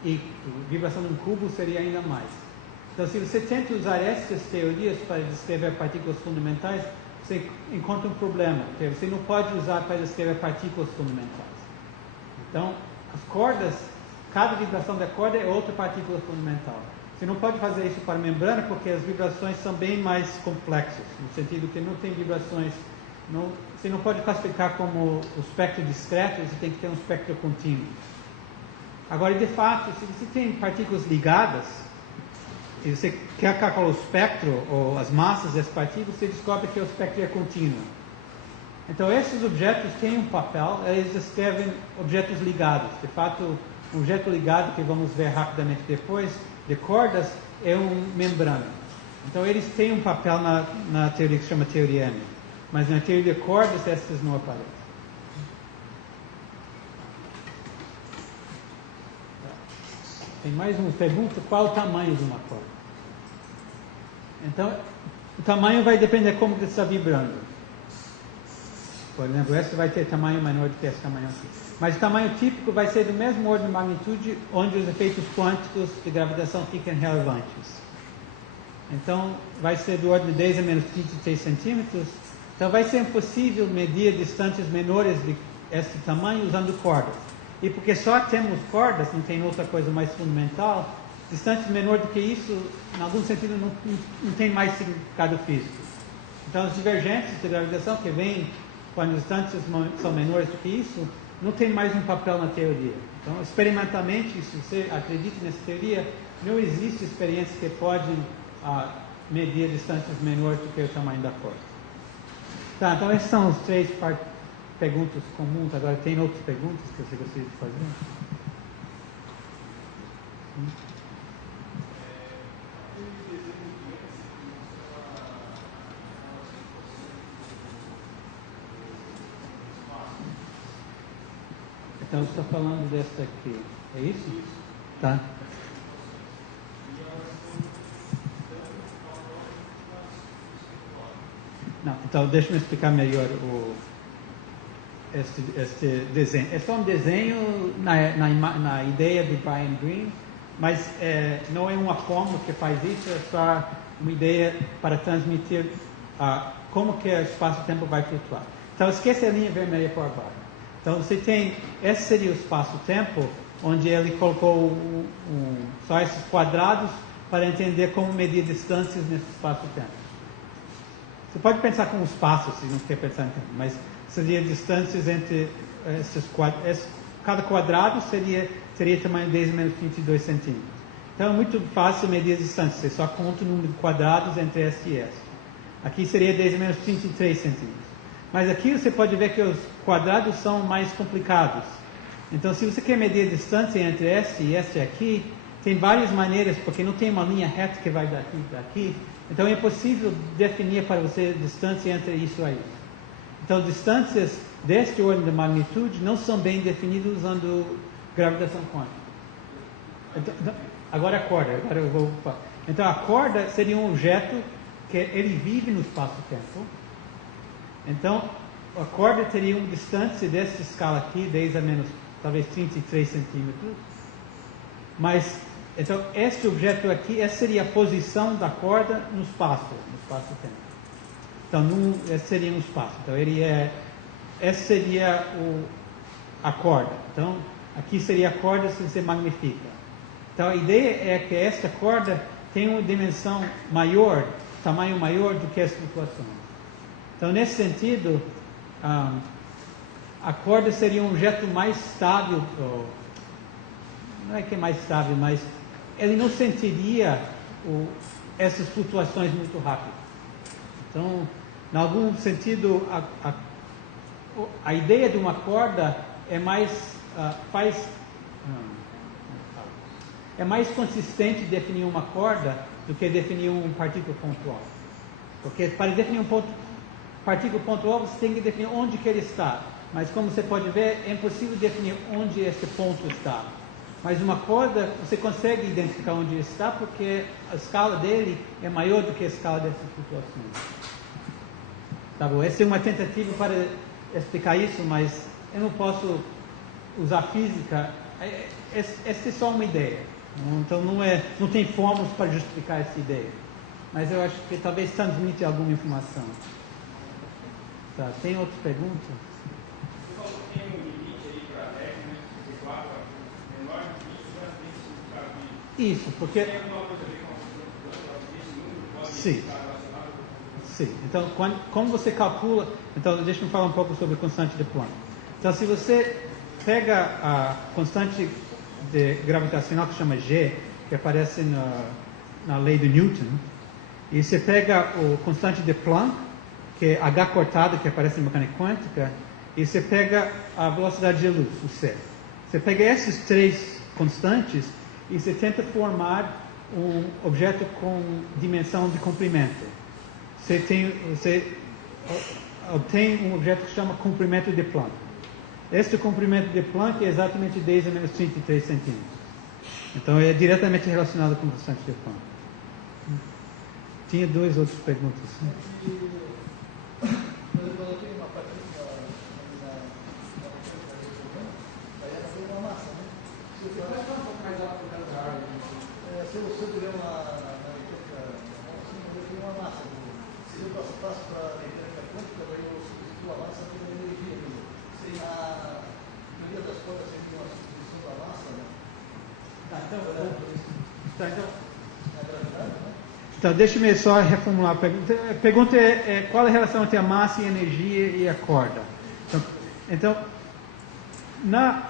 E a vibração de um cubo seria ainda mais. Então, se você tenta usar essas teorias para descrever partículas fundamentais, você encontra um problema, porque você não pode usar para descrever partículas fundamentais. Então, as cordas, cada vibração da corda é outra partícula fundamental. Você não pode fazer isso para a membrana, porque as vibrações são bem mais complexas, no sentido que não tem vibrações, você não pode classificar como o espectro discreto, você tem que ter um espectro contínuo. Agora, de fato, se você tem partículas ligadas, e você quer calcular o espectro, ou as massas dessas partículas, você descobre que o espectro é contínuo. Então, esses objetos têm um papel, eles descrevem objetos ligados. De fato, um objeto ligado, que vamos ver rapidamente depois, de cordas, é uma membrana. Então, eles têm um papel na teoria que se chama teoria M. Mas na teoria de cordas, essas não aparecem. Tem mais uma pergunta: qual o tamanho de uma corda? Então, o tamanho vai depender de como você está vibrando. Por exemplo, essa vai ter tamanho menor do que esse tamanho aqui. Mas o tamanho típico vai ser do mesmo ordem de magnitude onde os efeitos quânticos de gravitação ficam relevantes. Então, vai ser do ordem de 10 a menos 33 centímetros. Então, vai ser impossível medir distâncias menores de esse tamanho usando cordas. E porque só temos cordas, não tem outra coisa mais fundamental, distâncias menores do que isso, em algum sentido, não tem mais significado físico. Então, as divergências de gravitação que vêm quando as distâncias são menores do que isso, não tem mais um papel na teoria. Então, experimentalmente, se você acredita nessa teoria, não existe experiência que pode medir distâncias menores do que o tamanho da corda. Tá, então essas são as três perguntas comuns. Agora, tem outras perguntas que você gostaria de fazer? Então, você está falando dessa aqui, é isso? Tá. Não, então, deixa eu explicar melhor este desenho. É só um desenho na ideia de Brian Greene, mas não é uma fórmula que faz isso, é só uma ideia para transmitir como que o espaço-tempo vai flutuar. Então, esqueça a linha vermelha por agora. Então, você tem, esse seria o espaço-tempo, onde ele colocou só esses quadrados para entender como medir distâncias nesse espaço-tempo. Você pode pensar como espaço, se não quer pensar em tempo, mas seria distâncias entre esses quadrados. Cada quadrado seria tamanho 10 menos 22 centímetros. Então, é muito fácil medir as distâncias. Você só conta o número de quadrados entre S e S. Aqui seria 10 menos 23 centímetros. Mas aqui você pode ver que os quadrados são mais complicados. Então, se você quer medir a distância entre este e este aqui, tem várias maneiras, porque não tem uma linha reta que vai daqui para aqui. Então, é impossível definir para você a distância entre isso a isso. Então, distâncias deste ordem de magnitude não são bem definidas usando gravitação quântica. Então, agora a corda. Agora eu vou falar. Então, a corda seria um objeto que ele vive no espaço-tempo. Então, a corda teria uma distância dessa escala aqui, 10 a menos, talvez 33 centímetros. Mas, então, este objeto aqui, essa seria a posição da corda no espaço-tempo. Então, esse seria um espaço. Então, essa seria a corda. Então, aqui seria a corda se você magnifica. Então, a ideia é que esta corda tem uma dimensão maior, tamanho maior do que as flutuações. Então, nesse sentido, a corda seria um objeto mais estável, não é que é mais estável, mas ele não sentiria essas flutuações muito rápido. Então, em algum sentido, a ideia de uma corda é mais é mais consistente definir uma corda do que definir um partícula pontual. Porque para definir partícula pontual, você tem que definir onde que ele está. Mas como você pode ver, é impossível definir onde esse ponto está. Mas uma corda, você consegue identificar onde ele está, porque a escala dele é maior do que a escala dessas flutuações. Tá bom? Essa é uma tentativa para explicar isso, mas eu não posso usar física. Essa é só uma ideia. Então não tem fórmulas para justificar essa ideia. Mas eu acho que talvez transmite alguma informação. Tá, tem outra pergunta? Você falou que tem um limite aí para 10, né? 64, menor do que isso, mas tem significado isso. Isso, porque... Tem alguma coisa a ver com esse número? Pode Sim. estar relacionado com... Sim. Então, como você calcula... Então, deixa eu falar um pouco sobre a constante de Planck. Então, se você pega a constante gravitacional que chama G, que aparece na lei de Newton, e você pega o constante de Planck, que é H cortado, que aparece na mecânica quântica, e você pega a velocidade de luz, o C. Você pega esses três constantes e você tenta formar um objeto com dimensão de comprimento. Você obtém um objeto que se chama comprimento de Planck. Este comprimento de Planck é exatamente 10 a menos 33 centímetros. Então, é diretamente relacionado com o constante de Planck. Tinha duas outras perguntas. Eu coloquei uma partícula aí ela foi uma massa, né? Se eu tiver uma massa, se eu passo para a mecânica quântica, daí eu substituo a massa pela energia. A maioria das coisas seria uma substituição da massa, né? É a gravidade, né? Então, deixe-me só reformular a pergunta. A pergunta é qual a relação entre a massa e a energia e a corda? Então na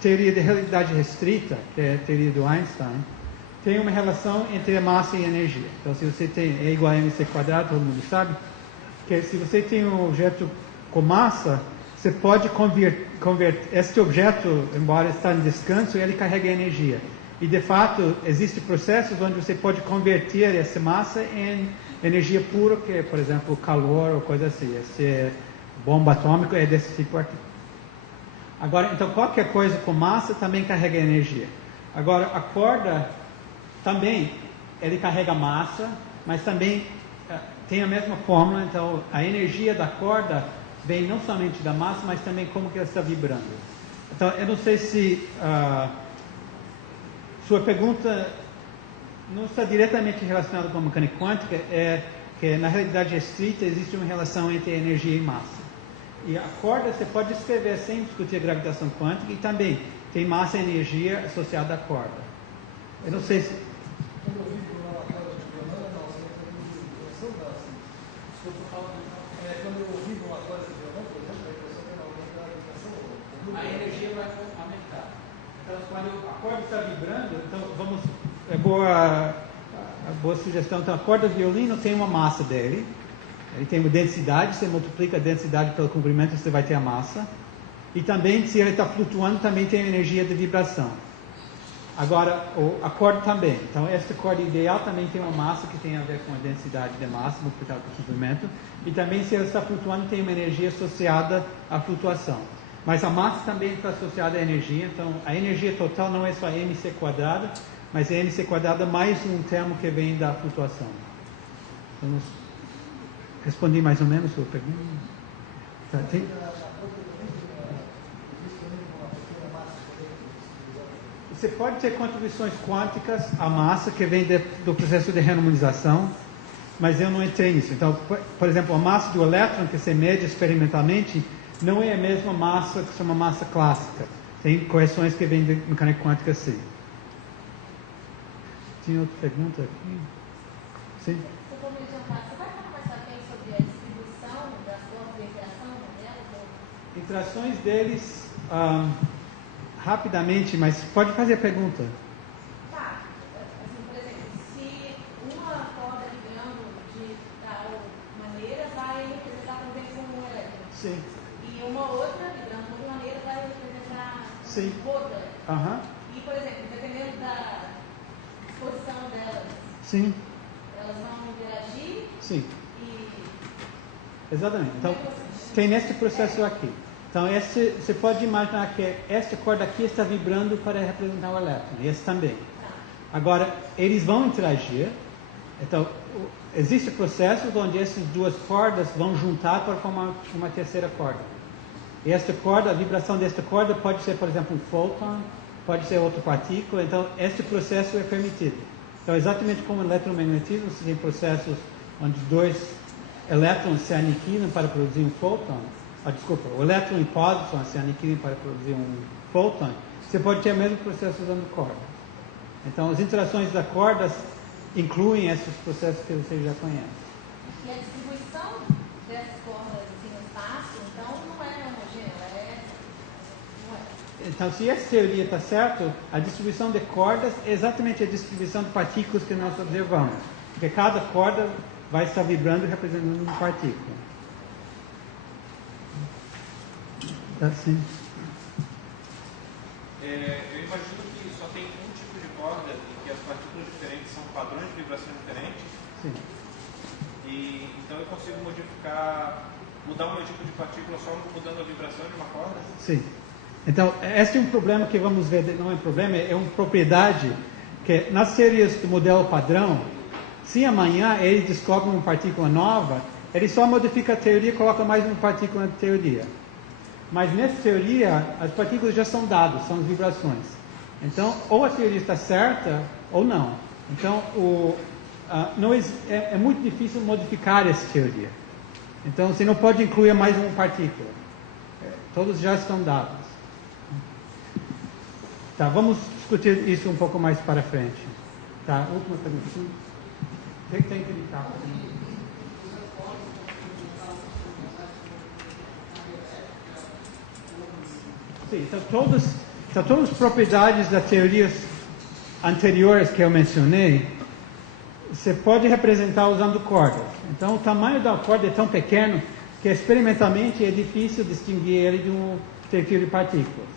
teoria de realidade restrita, que é a teoria do Einstein, tem uma relação entre a massa e a energia. Então, se você tem E igual a mc quadrado, todo mundo sabe, que se você tem um objeto com massa, você pode converter este objeto, embora está em descanso, ele carrega energia. E, de fato, existem processos onde você pode converter essa massa em energia pura, que é, por exemplo, calor ou coisa assim. Essa bomba atômica é desse tipo aqui. Agora, então, qualquer coisa com massa também carrega energia. Agora, a corda também, ele carrega massa, mas também tem a mesma fórmula. Então, a energia da corda vem não somente da massa, mas também como que ela está vibrando. Então, eu não sei se... sua pergunta não está diretamente relacionada com a mecânica quântica, é que na realidade restrita existe uma relação entre energia e massa. E a corda você pode escrever sem discutir a gravitação quântica e também tem massa e energia associada à corda. Eu não sei se... Quando eu vi por uma corda de violão, não, você não tem dimensão da... Quando eu ouvi uma corda de violão, por exemplo, a impressão que ela aumenta a dimensão. A energia vai aumentar. Então, quando a corda está vibrando, então vamos... boa sugestão. Então, a corda de violino tem uma massa dele. Ele tem uma densidade, você multiplica a densidade pelo comprimento, você vai ter a massa. E também, se ele está flutuando, também tem energia de vibração. Agora, a corda também. Então, esta corda ideal também tem uma massa que tem a ver com a densidade de massa, multiplicada por comprimento. E também, se ela está flutuando, tem uma energia associada à flutuação. Mas a massa também está associada à energia. Então, a energia total não é só mc quadrada, mas é mc quadrada mais um termo que vem da flutuação. Então, respondi mais ou menos a sua pergunta? Tá, tem... Você pode ter contribuições quânticas à massa que vem do processo de renormalização, mas eu não entrei nisso. Então, por exemplo, a massa do elétron que se mede experimentalmente não é a mesma massa que se chama massa clássica. Tem correções que vêm de mecânica quântica, sim. Tinha outra pergunta aqui? Sim? Você vai falar mais também sobre a distribuição das formas de interação delas? Interações deles... rapidamente, mas pode fazer a pergunta. Tá. Assim, por exemplo, se uma corda vibrando de tal maneira vai representar, por exemplo, um elétron. Sim. E uma outra vibrando de outra maneira vai representar outra. E, por exemplo, dependendo da disposição delas, sim, elas vão interagir. Sim. E... Exatamente. Então, tem nesse processo aqui. Então, você pode imaginar que esta corda aqui está vibrando para representar o elétron, e esse também. Agora, eles vão interagir. Então, existem processos onde essas duas cordas vão juntar para formar uma terceira corda. E esta corda, a vibração desta corda pode ser, por exemplo, um fóton, pode ser outra partícula. Então, este processo é permitido. Então, exatamente como o eletromagnetismo, você tem processos onde dois elétrons se aniquilam para produzir um fóton. O elétron e o pósitron se aniquilam para produzir um fóton. Você pode ter o mesmo processo usando corda. Então, as interações das cordas incluem esses processos que você já conhece. E a distribuição dessas cordas assim, no espaço, então, não é homogênea, não é. Então, se essa teoria está certa, a distribuição de cordas é exatamente a distribuição de partículas que nós observamos. Porque cada corda vai estar vibrando e representando uma partícula. Assim. Eu imagino que só tem um tipo de corda e que as partículas diferentes são padrões de vibração diferentes. Sim. E então eu consigo mudar o meu tipo de partícula só mudando a vibração de uma corda? Sim. Então, esse é um problema que vamos ver, não é um problema, é uma propriedade que nas teorias do modelo padrão, se amanhã ele descobre uma partícula nova, ele só modifica a teoria e coloca mais uma partícula na teoria. Mas nessa teoria, as partículas já são dadas, são as vibrações. Então, ou a teoria está certa, ou não. Então, é muito difícil modificar essa teoria. Então, você não pode incluir mais uma partícula. Todos já estão dados. Tá, vamos discutir isso um pouco mais para frente. Tá, última pergunta. Tem que evitar. Sim, então todas as propriedades das teorias anteriores que eu mencionei, você pode representar usando cordas. Então, o tamanho da corda é tão pequeno que experimentalmente é difícil distinguir ele de um perfil de partículas.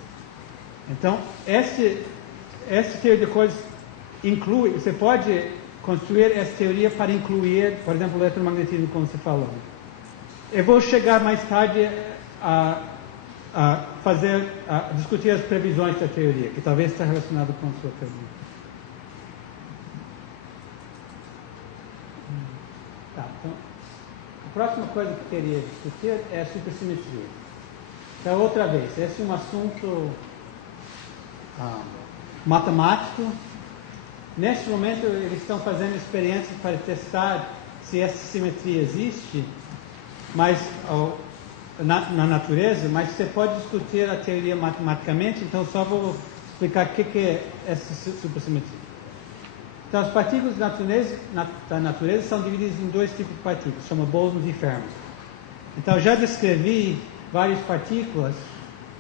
Então, essa teoria de cordas inclui, você pode construir essa teoria para incluir, por exemplo, o eletromagnetismo, como você falou. Eu vou chegar mais tarde a discutir as previsões da teoria, que talvez está relacionado com a sua pergunta. Tá, então, a próxima coisa que eu queria discutir é a supersimetria. Então, outra vez, esse é um assunto matemático. Neste momento, eles estão fazendo experiências para testar se essa simetria existe, mas na natureza, mas você pode discutir a teoria matematicamente, então só vou explicar o que é essa supersimetria. Então, as partículas da natureza são divididas em dois tipos de partículas, chama bósons e fermions. Então, já descrevi várias partículas,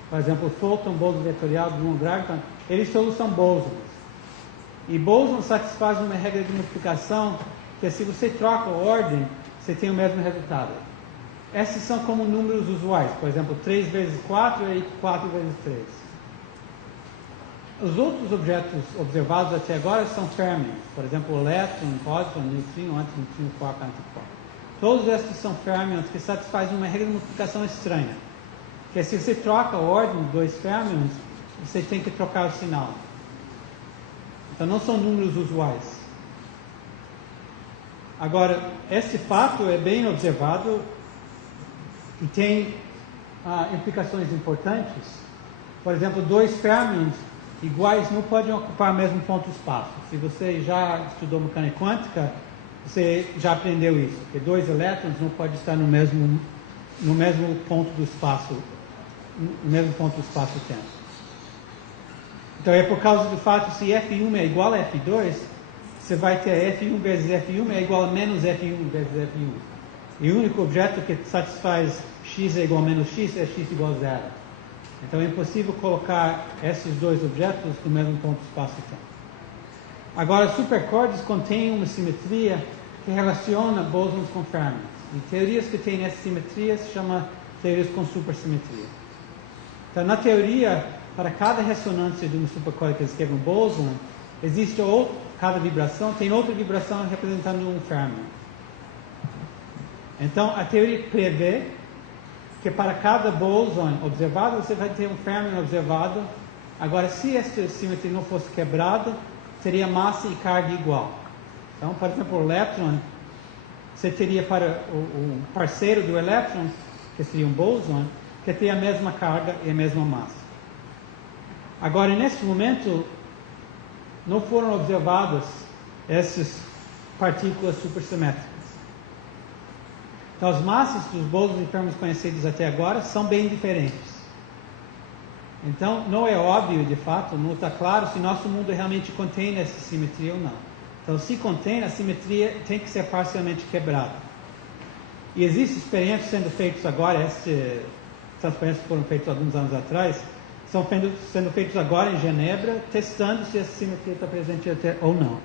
por exemplo, o fóton, bóson vetorial, gluon, graviton, eles todos são bósons. E bósons satisfazem uma regra de multiplicação que se você troca a ordem, você tem o mesmo resultado. esses são como números usuais, por exemplo, 3 vezes 4 e 4 vezes 3. Os outros objetos observados até agora são férmions, por exemplo, elétron, próton, neutrino, antineutrino, quark, antiquark. Todos estes são férmions que satisfazem uma regra de multiplicação estranha, que é se você troca a ordem de 2 férmions, você tem que trocar o sinal. Então não são números usuais. Agora, esse fato é bem observado e tem implicações importantes. Por exemplo, 2 férmions iguais não podem ocupar o mesmo ponto do espaço. Se você já estudou mecânica quântica, você já aprendeu isso, que 2 elétrons não podem estar no mesmo ponto do espaço, no mesmo ponto do espaço-tempo. Então é por causa do fato que se F1 é igual a F2, você vai ter F1 vezes F1 é igual a menos F1 vezes F1. E o único objeto que satisfaz x é igual a menos x é x igual a 0. Então é impossível colocar esses 2 objetos no mesmo ponto do espaço-tempo. Agora, supercordas contêm uma simetria que relaciona bósons com férmions. E teorias que têm essa simetria se chamam teorias com supersimetria. Então, na teoria, para cada ressonância de uma supercorda que escreve um bóson, existe cada vibração tem outra vibração representando um férmion. Então, a teoria prevê que para cada bóson observado, você vai ter um férmion observado. Agora, se esta simetria não fosse quebrada, teria massa e carga igual. Então, por exemplo, o elétron, você teria para o parceiro do elétron, que seria um bóson, que teria a mesma carga e a mesma massa. Agora, nesse momento, não foram observadas essas partículas supersimétricas. Então, as massas dos bósons e férmions conhecidos até agora são bem diferentes. Então, não é óbvio, de fato, não está claro se nosso mundo realmente contém essa simetria ou não. Então, se contém, a simetria tem que ser parcialmente quebrada. E existem experiências sendo feitas agora, essas experiências foram feitas alguns anos atrás, estão sendo feitos agora em Genebra, testando se essa simetria está presente até ou não.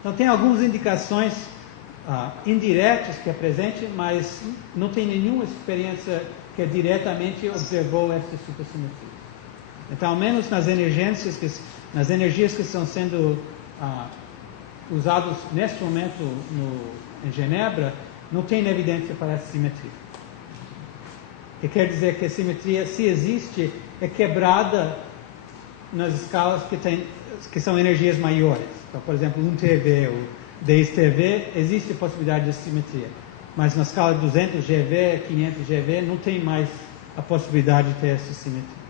Então, tem algumas indicações indiretas que é presente, mas não tem nenhuma experiência que diretamente observou essa supersimetria. Então, ao menos nas energias que estão sendo usadas neste momento em Genebra, não tem evidência para essa simetria. Que quer dizer que a simetria, se existe, é quebrada nas escalas que são energias maiores. Então, por exemplo, 1 TeV ou 10 TeV, existe a possibilidade de simetria. Mas na escala de 200 GeV, 500 GeV, não tem mais a possibilidade de ter essa simetria.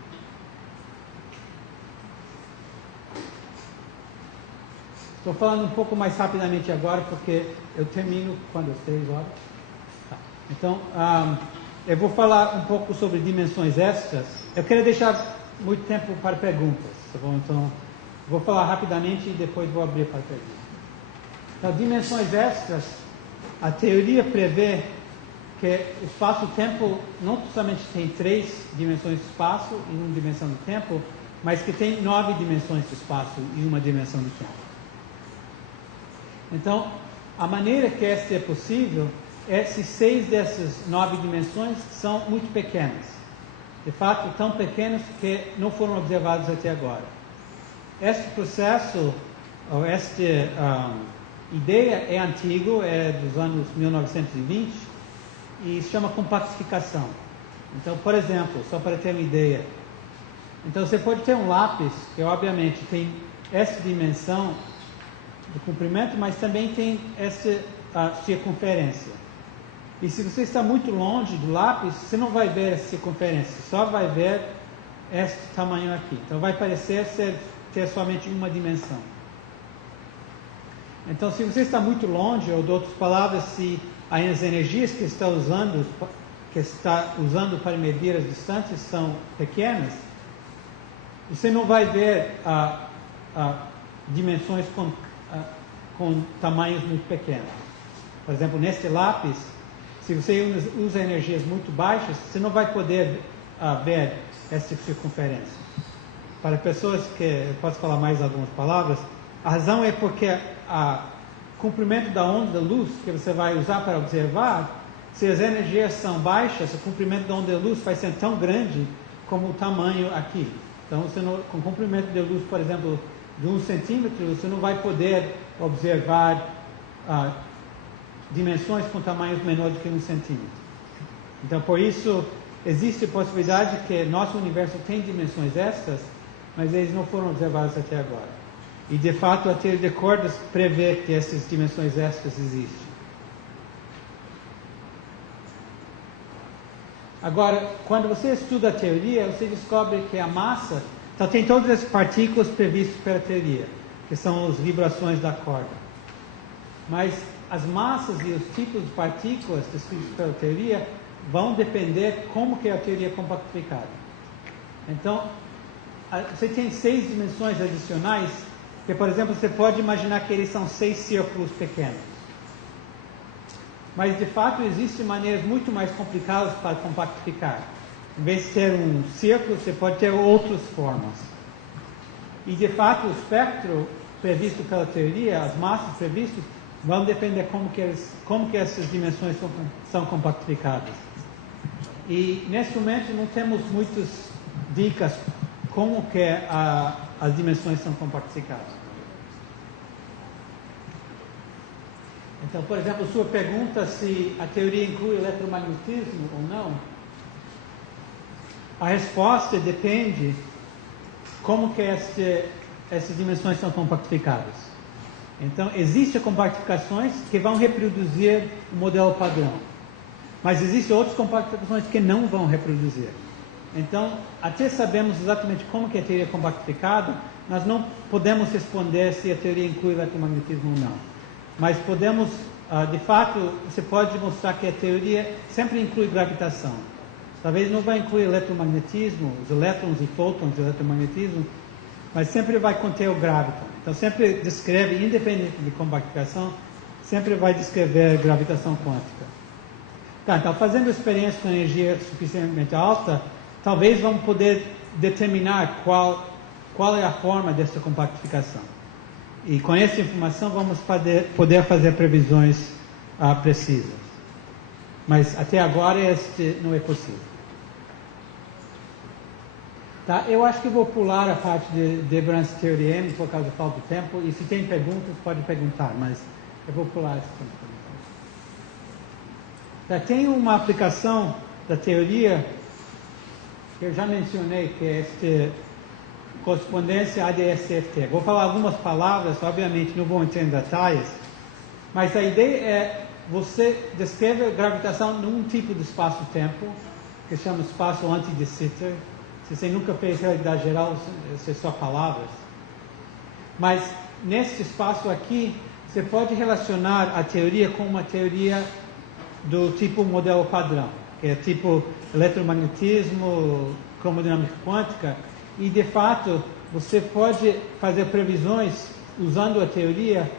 Estou falando um pouco mais rapidamente agora, porque eu termino quando? Às 3 horas? Tá. Então, eu vou falar um pouco sobre dimensões extras. Eu quero deixar muito tempo para perguntas, tá bom? Então, vou falar rapidamente e depois vou abrir para perguntas. Então, dimensões extras, a teoria prevê que o espaço-tempo não somente tem 3 dimensões de espaço e 1 dimensão do tempo, mas que tem 9 dimensões de espaço e 1 dimensão do tempo. Então, a maneira que esta é possível é se 6 dessas 9 dimensões são muito pequenas. De fato, tão pequenas que não foram observadas até agora. Este processo, ou esta ideia é antigo, é dos anos 1920 e se chama compactificação. Então, por exemplo, só para ter uma ideia, então você pode ter um lápis que obviamente tem essa dimensão do comprimento, mas também tem essa circunferência. E se você está muito longe do lápis, você não vai ver essa circunferência, só vai ver este tamanho aqui. Então vai parecer ter somente uma dimensão. Então, se você está muito longe, ou de outras palavras, se as energias que está usando para medir as distâncias são pequenas, você não vai ver dimensões com tamanhos muito pequenos. Por exemplo, neste lápis, se você usa energias muito baixas, você não vai poder ver essa circunferência. Para pessoas que eu posso falar mais algumas palavras, a razão é porque o comprimento da onda da luz que você vai usar para observar se as energias são baixas, o comprimento da onda de luz vai ser tão grande como o tamanho aqui. Então, com comprimento de luz, por exemplo, de 1 centímetro, você não vai poder observar dimensões com tamanhos menores do que 1 centímetro. Então, por isso, existe a possibilidade que nosso universo tem dimensões extras, mas eles não foram observados até agora. E, de fato, a teoria de cordas prevê que essas dimensões extras existem. Agora, quando você estuda a teoria, você descobre que a massa... Então, tem todas as partículas previstas pela teoria, que são as vibrações da corda. Mas as massas e os tipos de partículas descritos pela teoria vão depender como que a teoria é compactificada. Então, você tem 6 dimensões adicionais, que, por exemplo, você pode imaginar que eles são 6 círculos pequenos. Mas, de fato, existem maneiras muito mais complicadas para compactificar. Em vez de ter um círculo, você pode ter outras formas. E, de fato, o espectro previsto pela teoria, as massas previstas, vão depender como que essas dimensões são compactificadas. E, nesse momento, não temos muitas dicas como que as dimensões são compactificadas. Então, por exemplo, sua pergunta se a teoria inclui eletromagnetismo ou não, a resposta depende como que essas dimensões são compactificadas. Então, existem compactificações que vão reproduzir o modelo padrão, mas existem outras compactificações que não vão reproduzir. Então, até sabemos exatamente como que a teoria é compactificada, nós não podemos responder se a teoria inclui eletromagnetismo ou não. Mas podemos, de fato, você pode mostrar que a teoria sempre inclui gravitação. Talvez não vai incluir eletromagnetismo, os elétrons e fótons de eletromagnetismo, mas sempre vai conter o graviton. Então sempre descreve, independente de compactificação, sempre vai descrever gravitação quântica. Tá, então, fazendo experiência com energia suficientemente alta, talvez vamos poder determinar qual é a forma dessa compactificação. E com essa informação vamos poder fazer previsões precisas. Mas até agora não é possível. Tá? Eu acho que vou pular a parte de Brand's Theorem por causa da falta de tempo. E se tem perguntas, pode perguntar, mas eu vou pular esse tempo. Tá? Tem uma aplicação da teoria que eu já mencionei, que é correspondência ADS-CFT. Vou falar algumas palavras, obviamente não vou entrar em detalhes, mas a ideia é você descreve a gravitação num tipo de espaço-tempo, que se chama espaço anti-de Sitter. Se você nunca fez realidade geral, isso é só palavras. Mas nesse espaço aqui, você pode relacionar a teoria com uma teoria do tipo modelo padrão, que é tipo eletromagnetismo, cromodinâmica quântica. E, de fato, você pode fazer previsões usando a teoria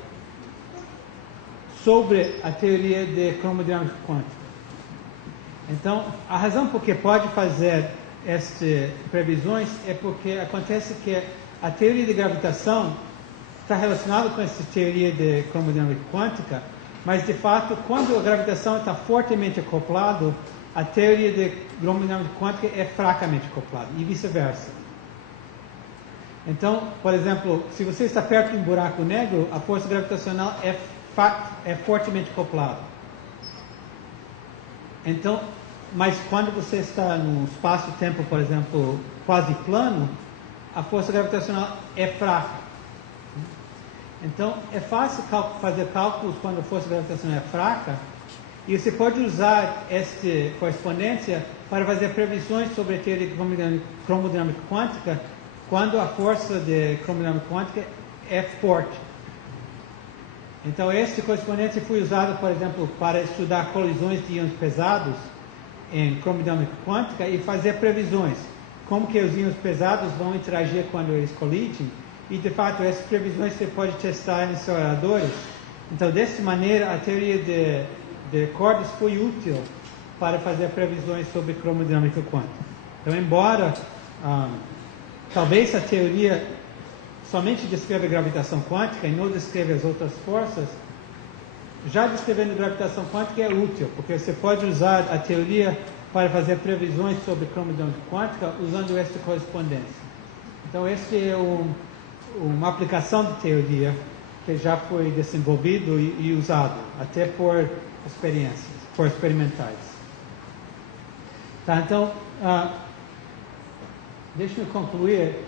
sobre a teoria de cromodinâmica quântica. Então, a razão por que pode fazer estas previsões é porque acontece que a teoria de gravitação está relacionada com essa teoria de cromodinâmica quântica, mas, de fato, quando a gravitação está fortemente acoplada, a teoria de cromodinâmica quântica é fracamente acoplada, e vice-versa. Então, por exemplo, se você está perto de um buraco negro, a força gravitacional é fortemente acoplada. Então, mas quando você está num espaço-tempo, por exemplo, quase plano, a força gravitacional é fraca. Então, é fácil fazer cálculos quando a força gravitacional é fraca, e você pode usar esta correspondência para fazer previsões sobre a teoria de cromodinâmica quântica quando a força de cromodinâmica quântica é forte. Então, essa correspondência foi usada, por exemplo, para estudar colisões de íons pesados em cromodinâmica quântica e fazer previsões. Como que os íons pesados vão interagir quando eles colidem. E, de fato, essas previsões você pode testar em aceleradores. Então, dessa maneira, a teoria de cordas foi útil para fazer previsões sobre cromodinâmica quântica. Então, embora talvez a teoria somente descreve a gravitação quântica e não descreve as outras forças, já descrevendo gravitação quântica é útil, porque você pode usar a teoria para fazer previsões sobre cromodinâmica quântica usando esta correspondência. Então, essa é uma aplicação de teoria que já foi desenvolvido e usado, até por experiências, por experimentais. Tá, então, deixe-me concluir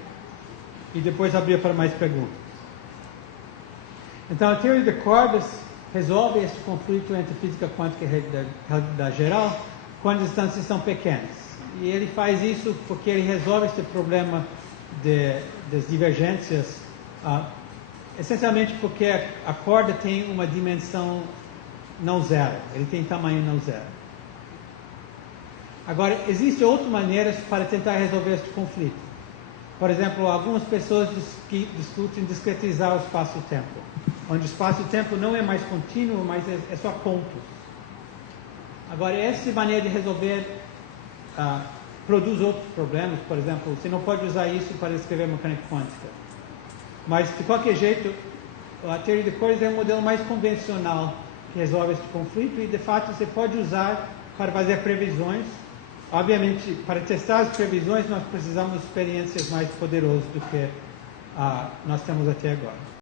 e depois abrir para mais perguntas. Então, a teoria de cordas resolve esse conflito entre física quântica e realidade geral quando as distâncias são pequenas. E ele faz isso porque ele resolve esse problema das divergências, essencialmente porque a corda tem uma dimensão não zero, ele tem tamanho não zero. Agora, existem outras maneiras para tentar resolver este conflito. Por exemplo, algumas pessoas discutem discretizar o espaço-tempo, onde o espaço-tempo não é mais contínuo, mas é só pontos. Agora, essa maneira de resolver produz outros problemas. Por exemplo, você não pode usar isso para escrever mecânica quântica. Mas, de qualquer jeito, a teoria de cordas é um modelo mais convencional que resolve este conflito e, de fato, você pode usar para fazer previsões. Obviamente, para testar as previsões, nós precisamos de experiências mais poderosas do que nós temos até agora.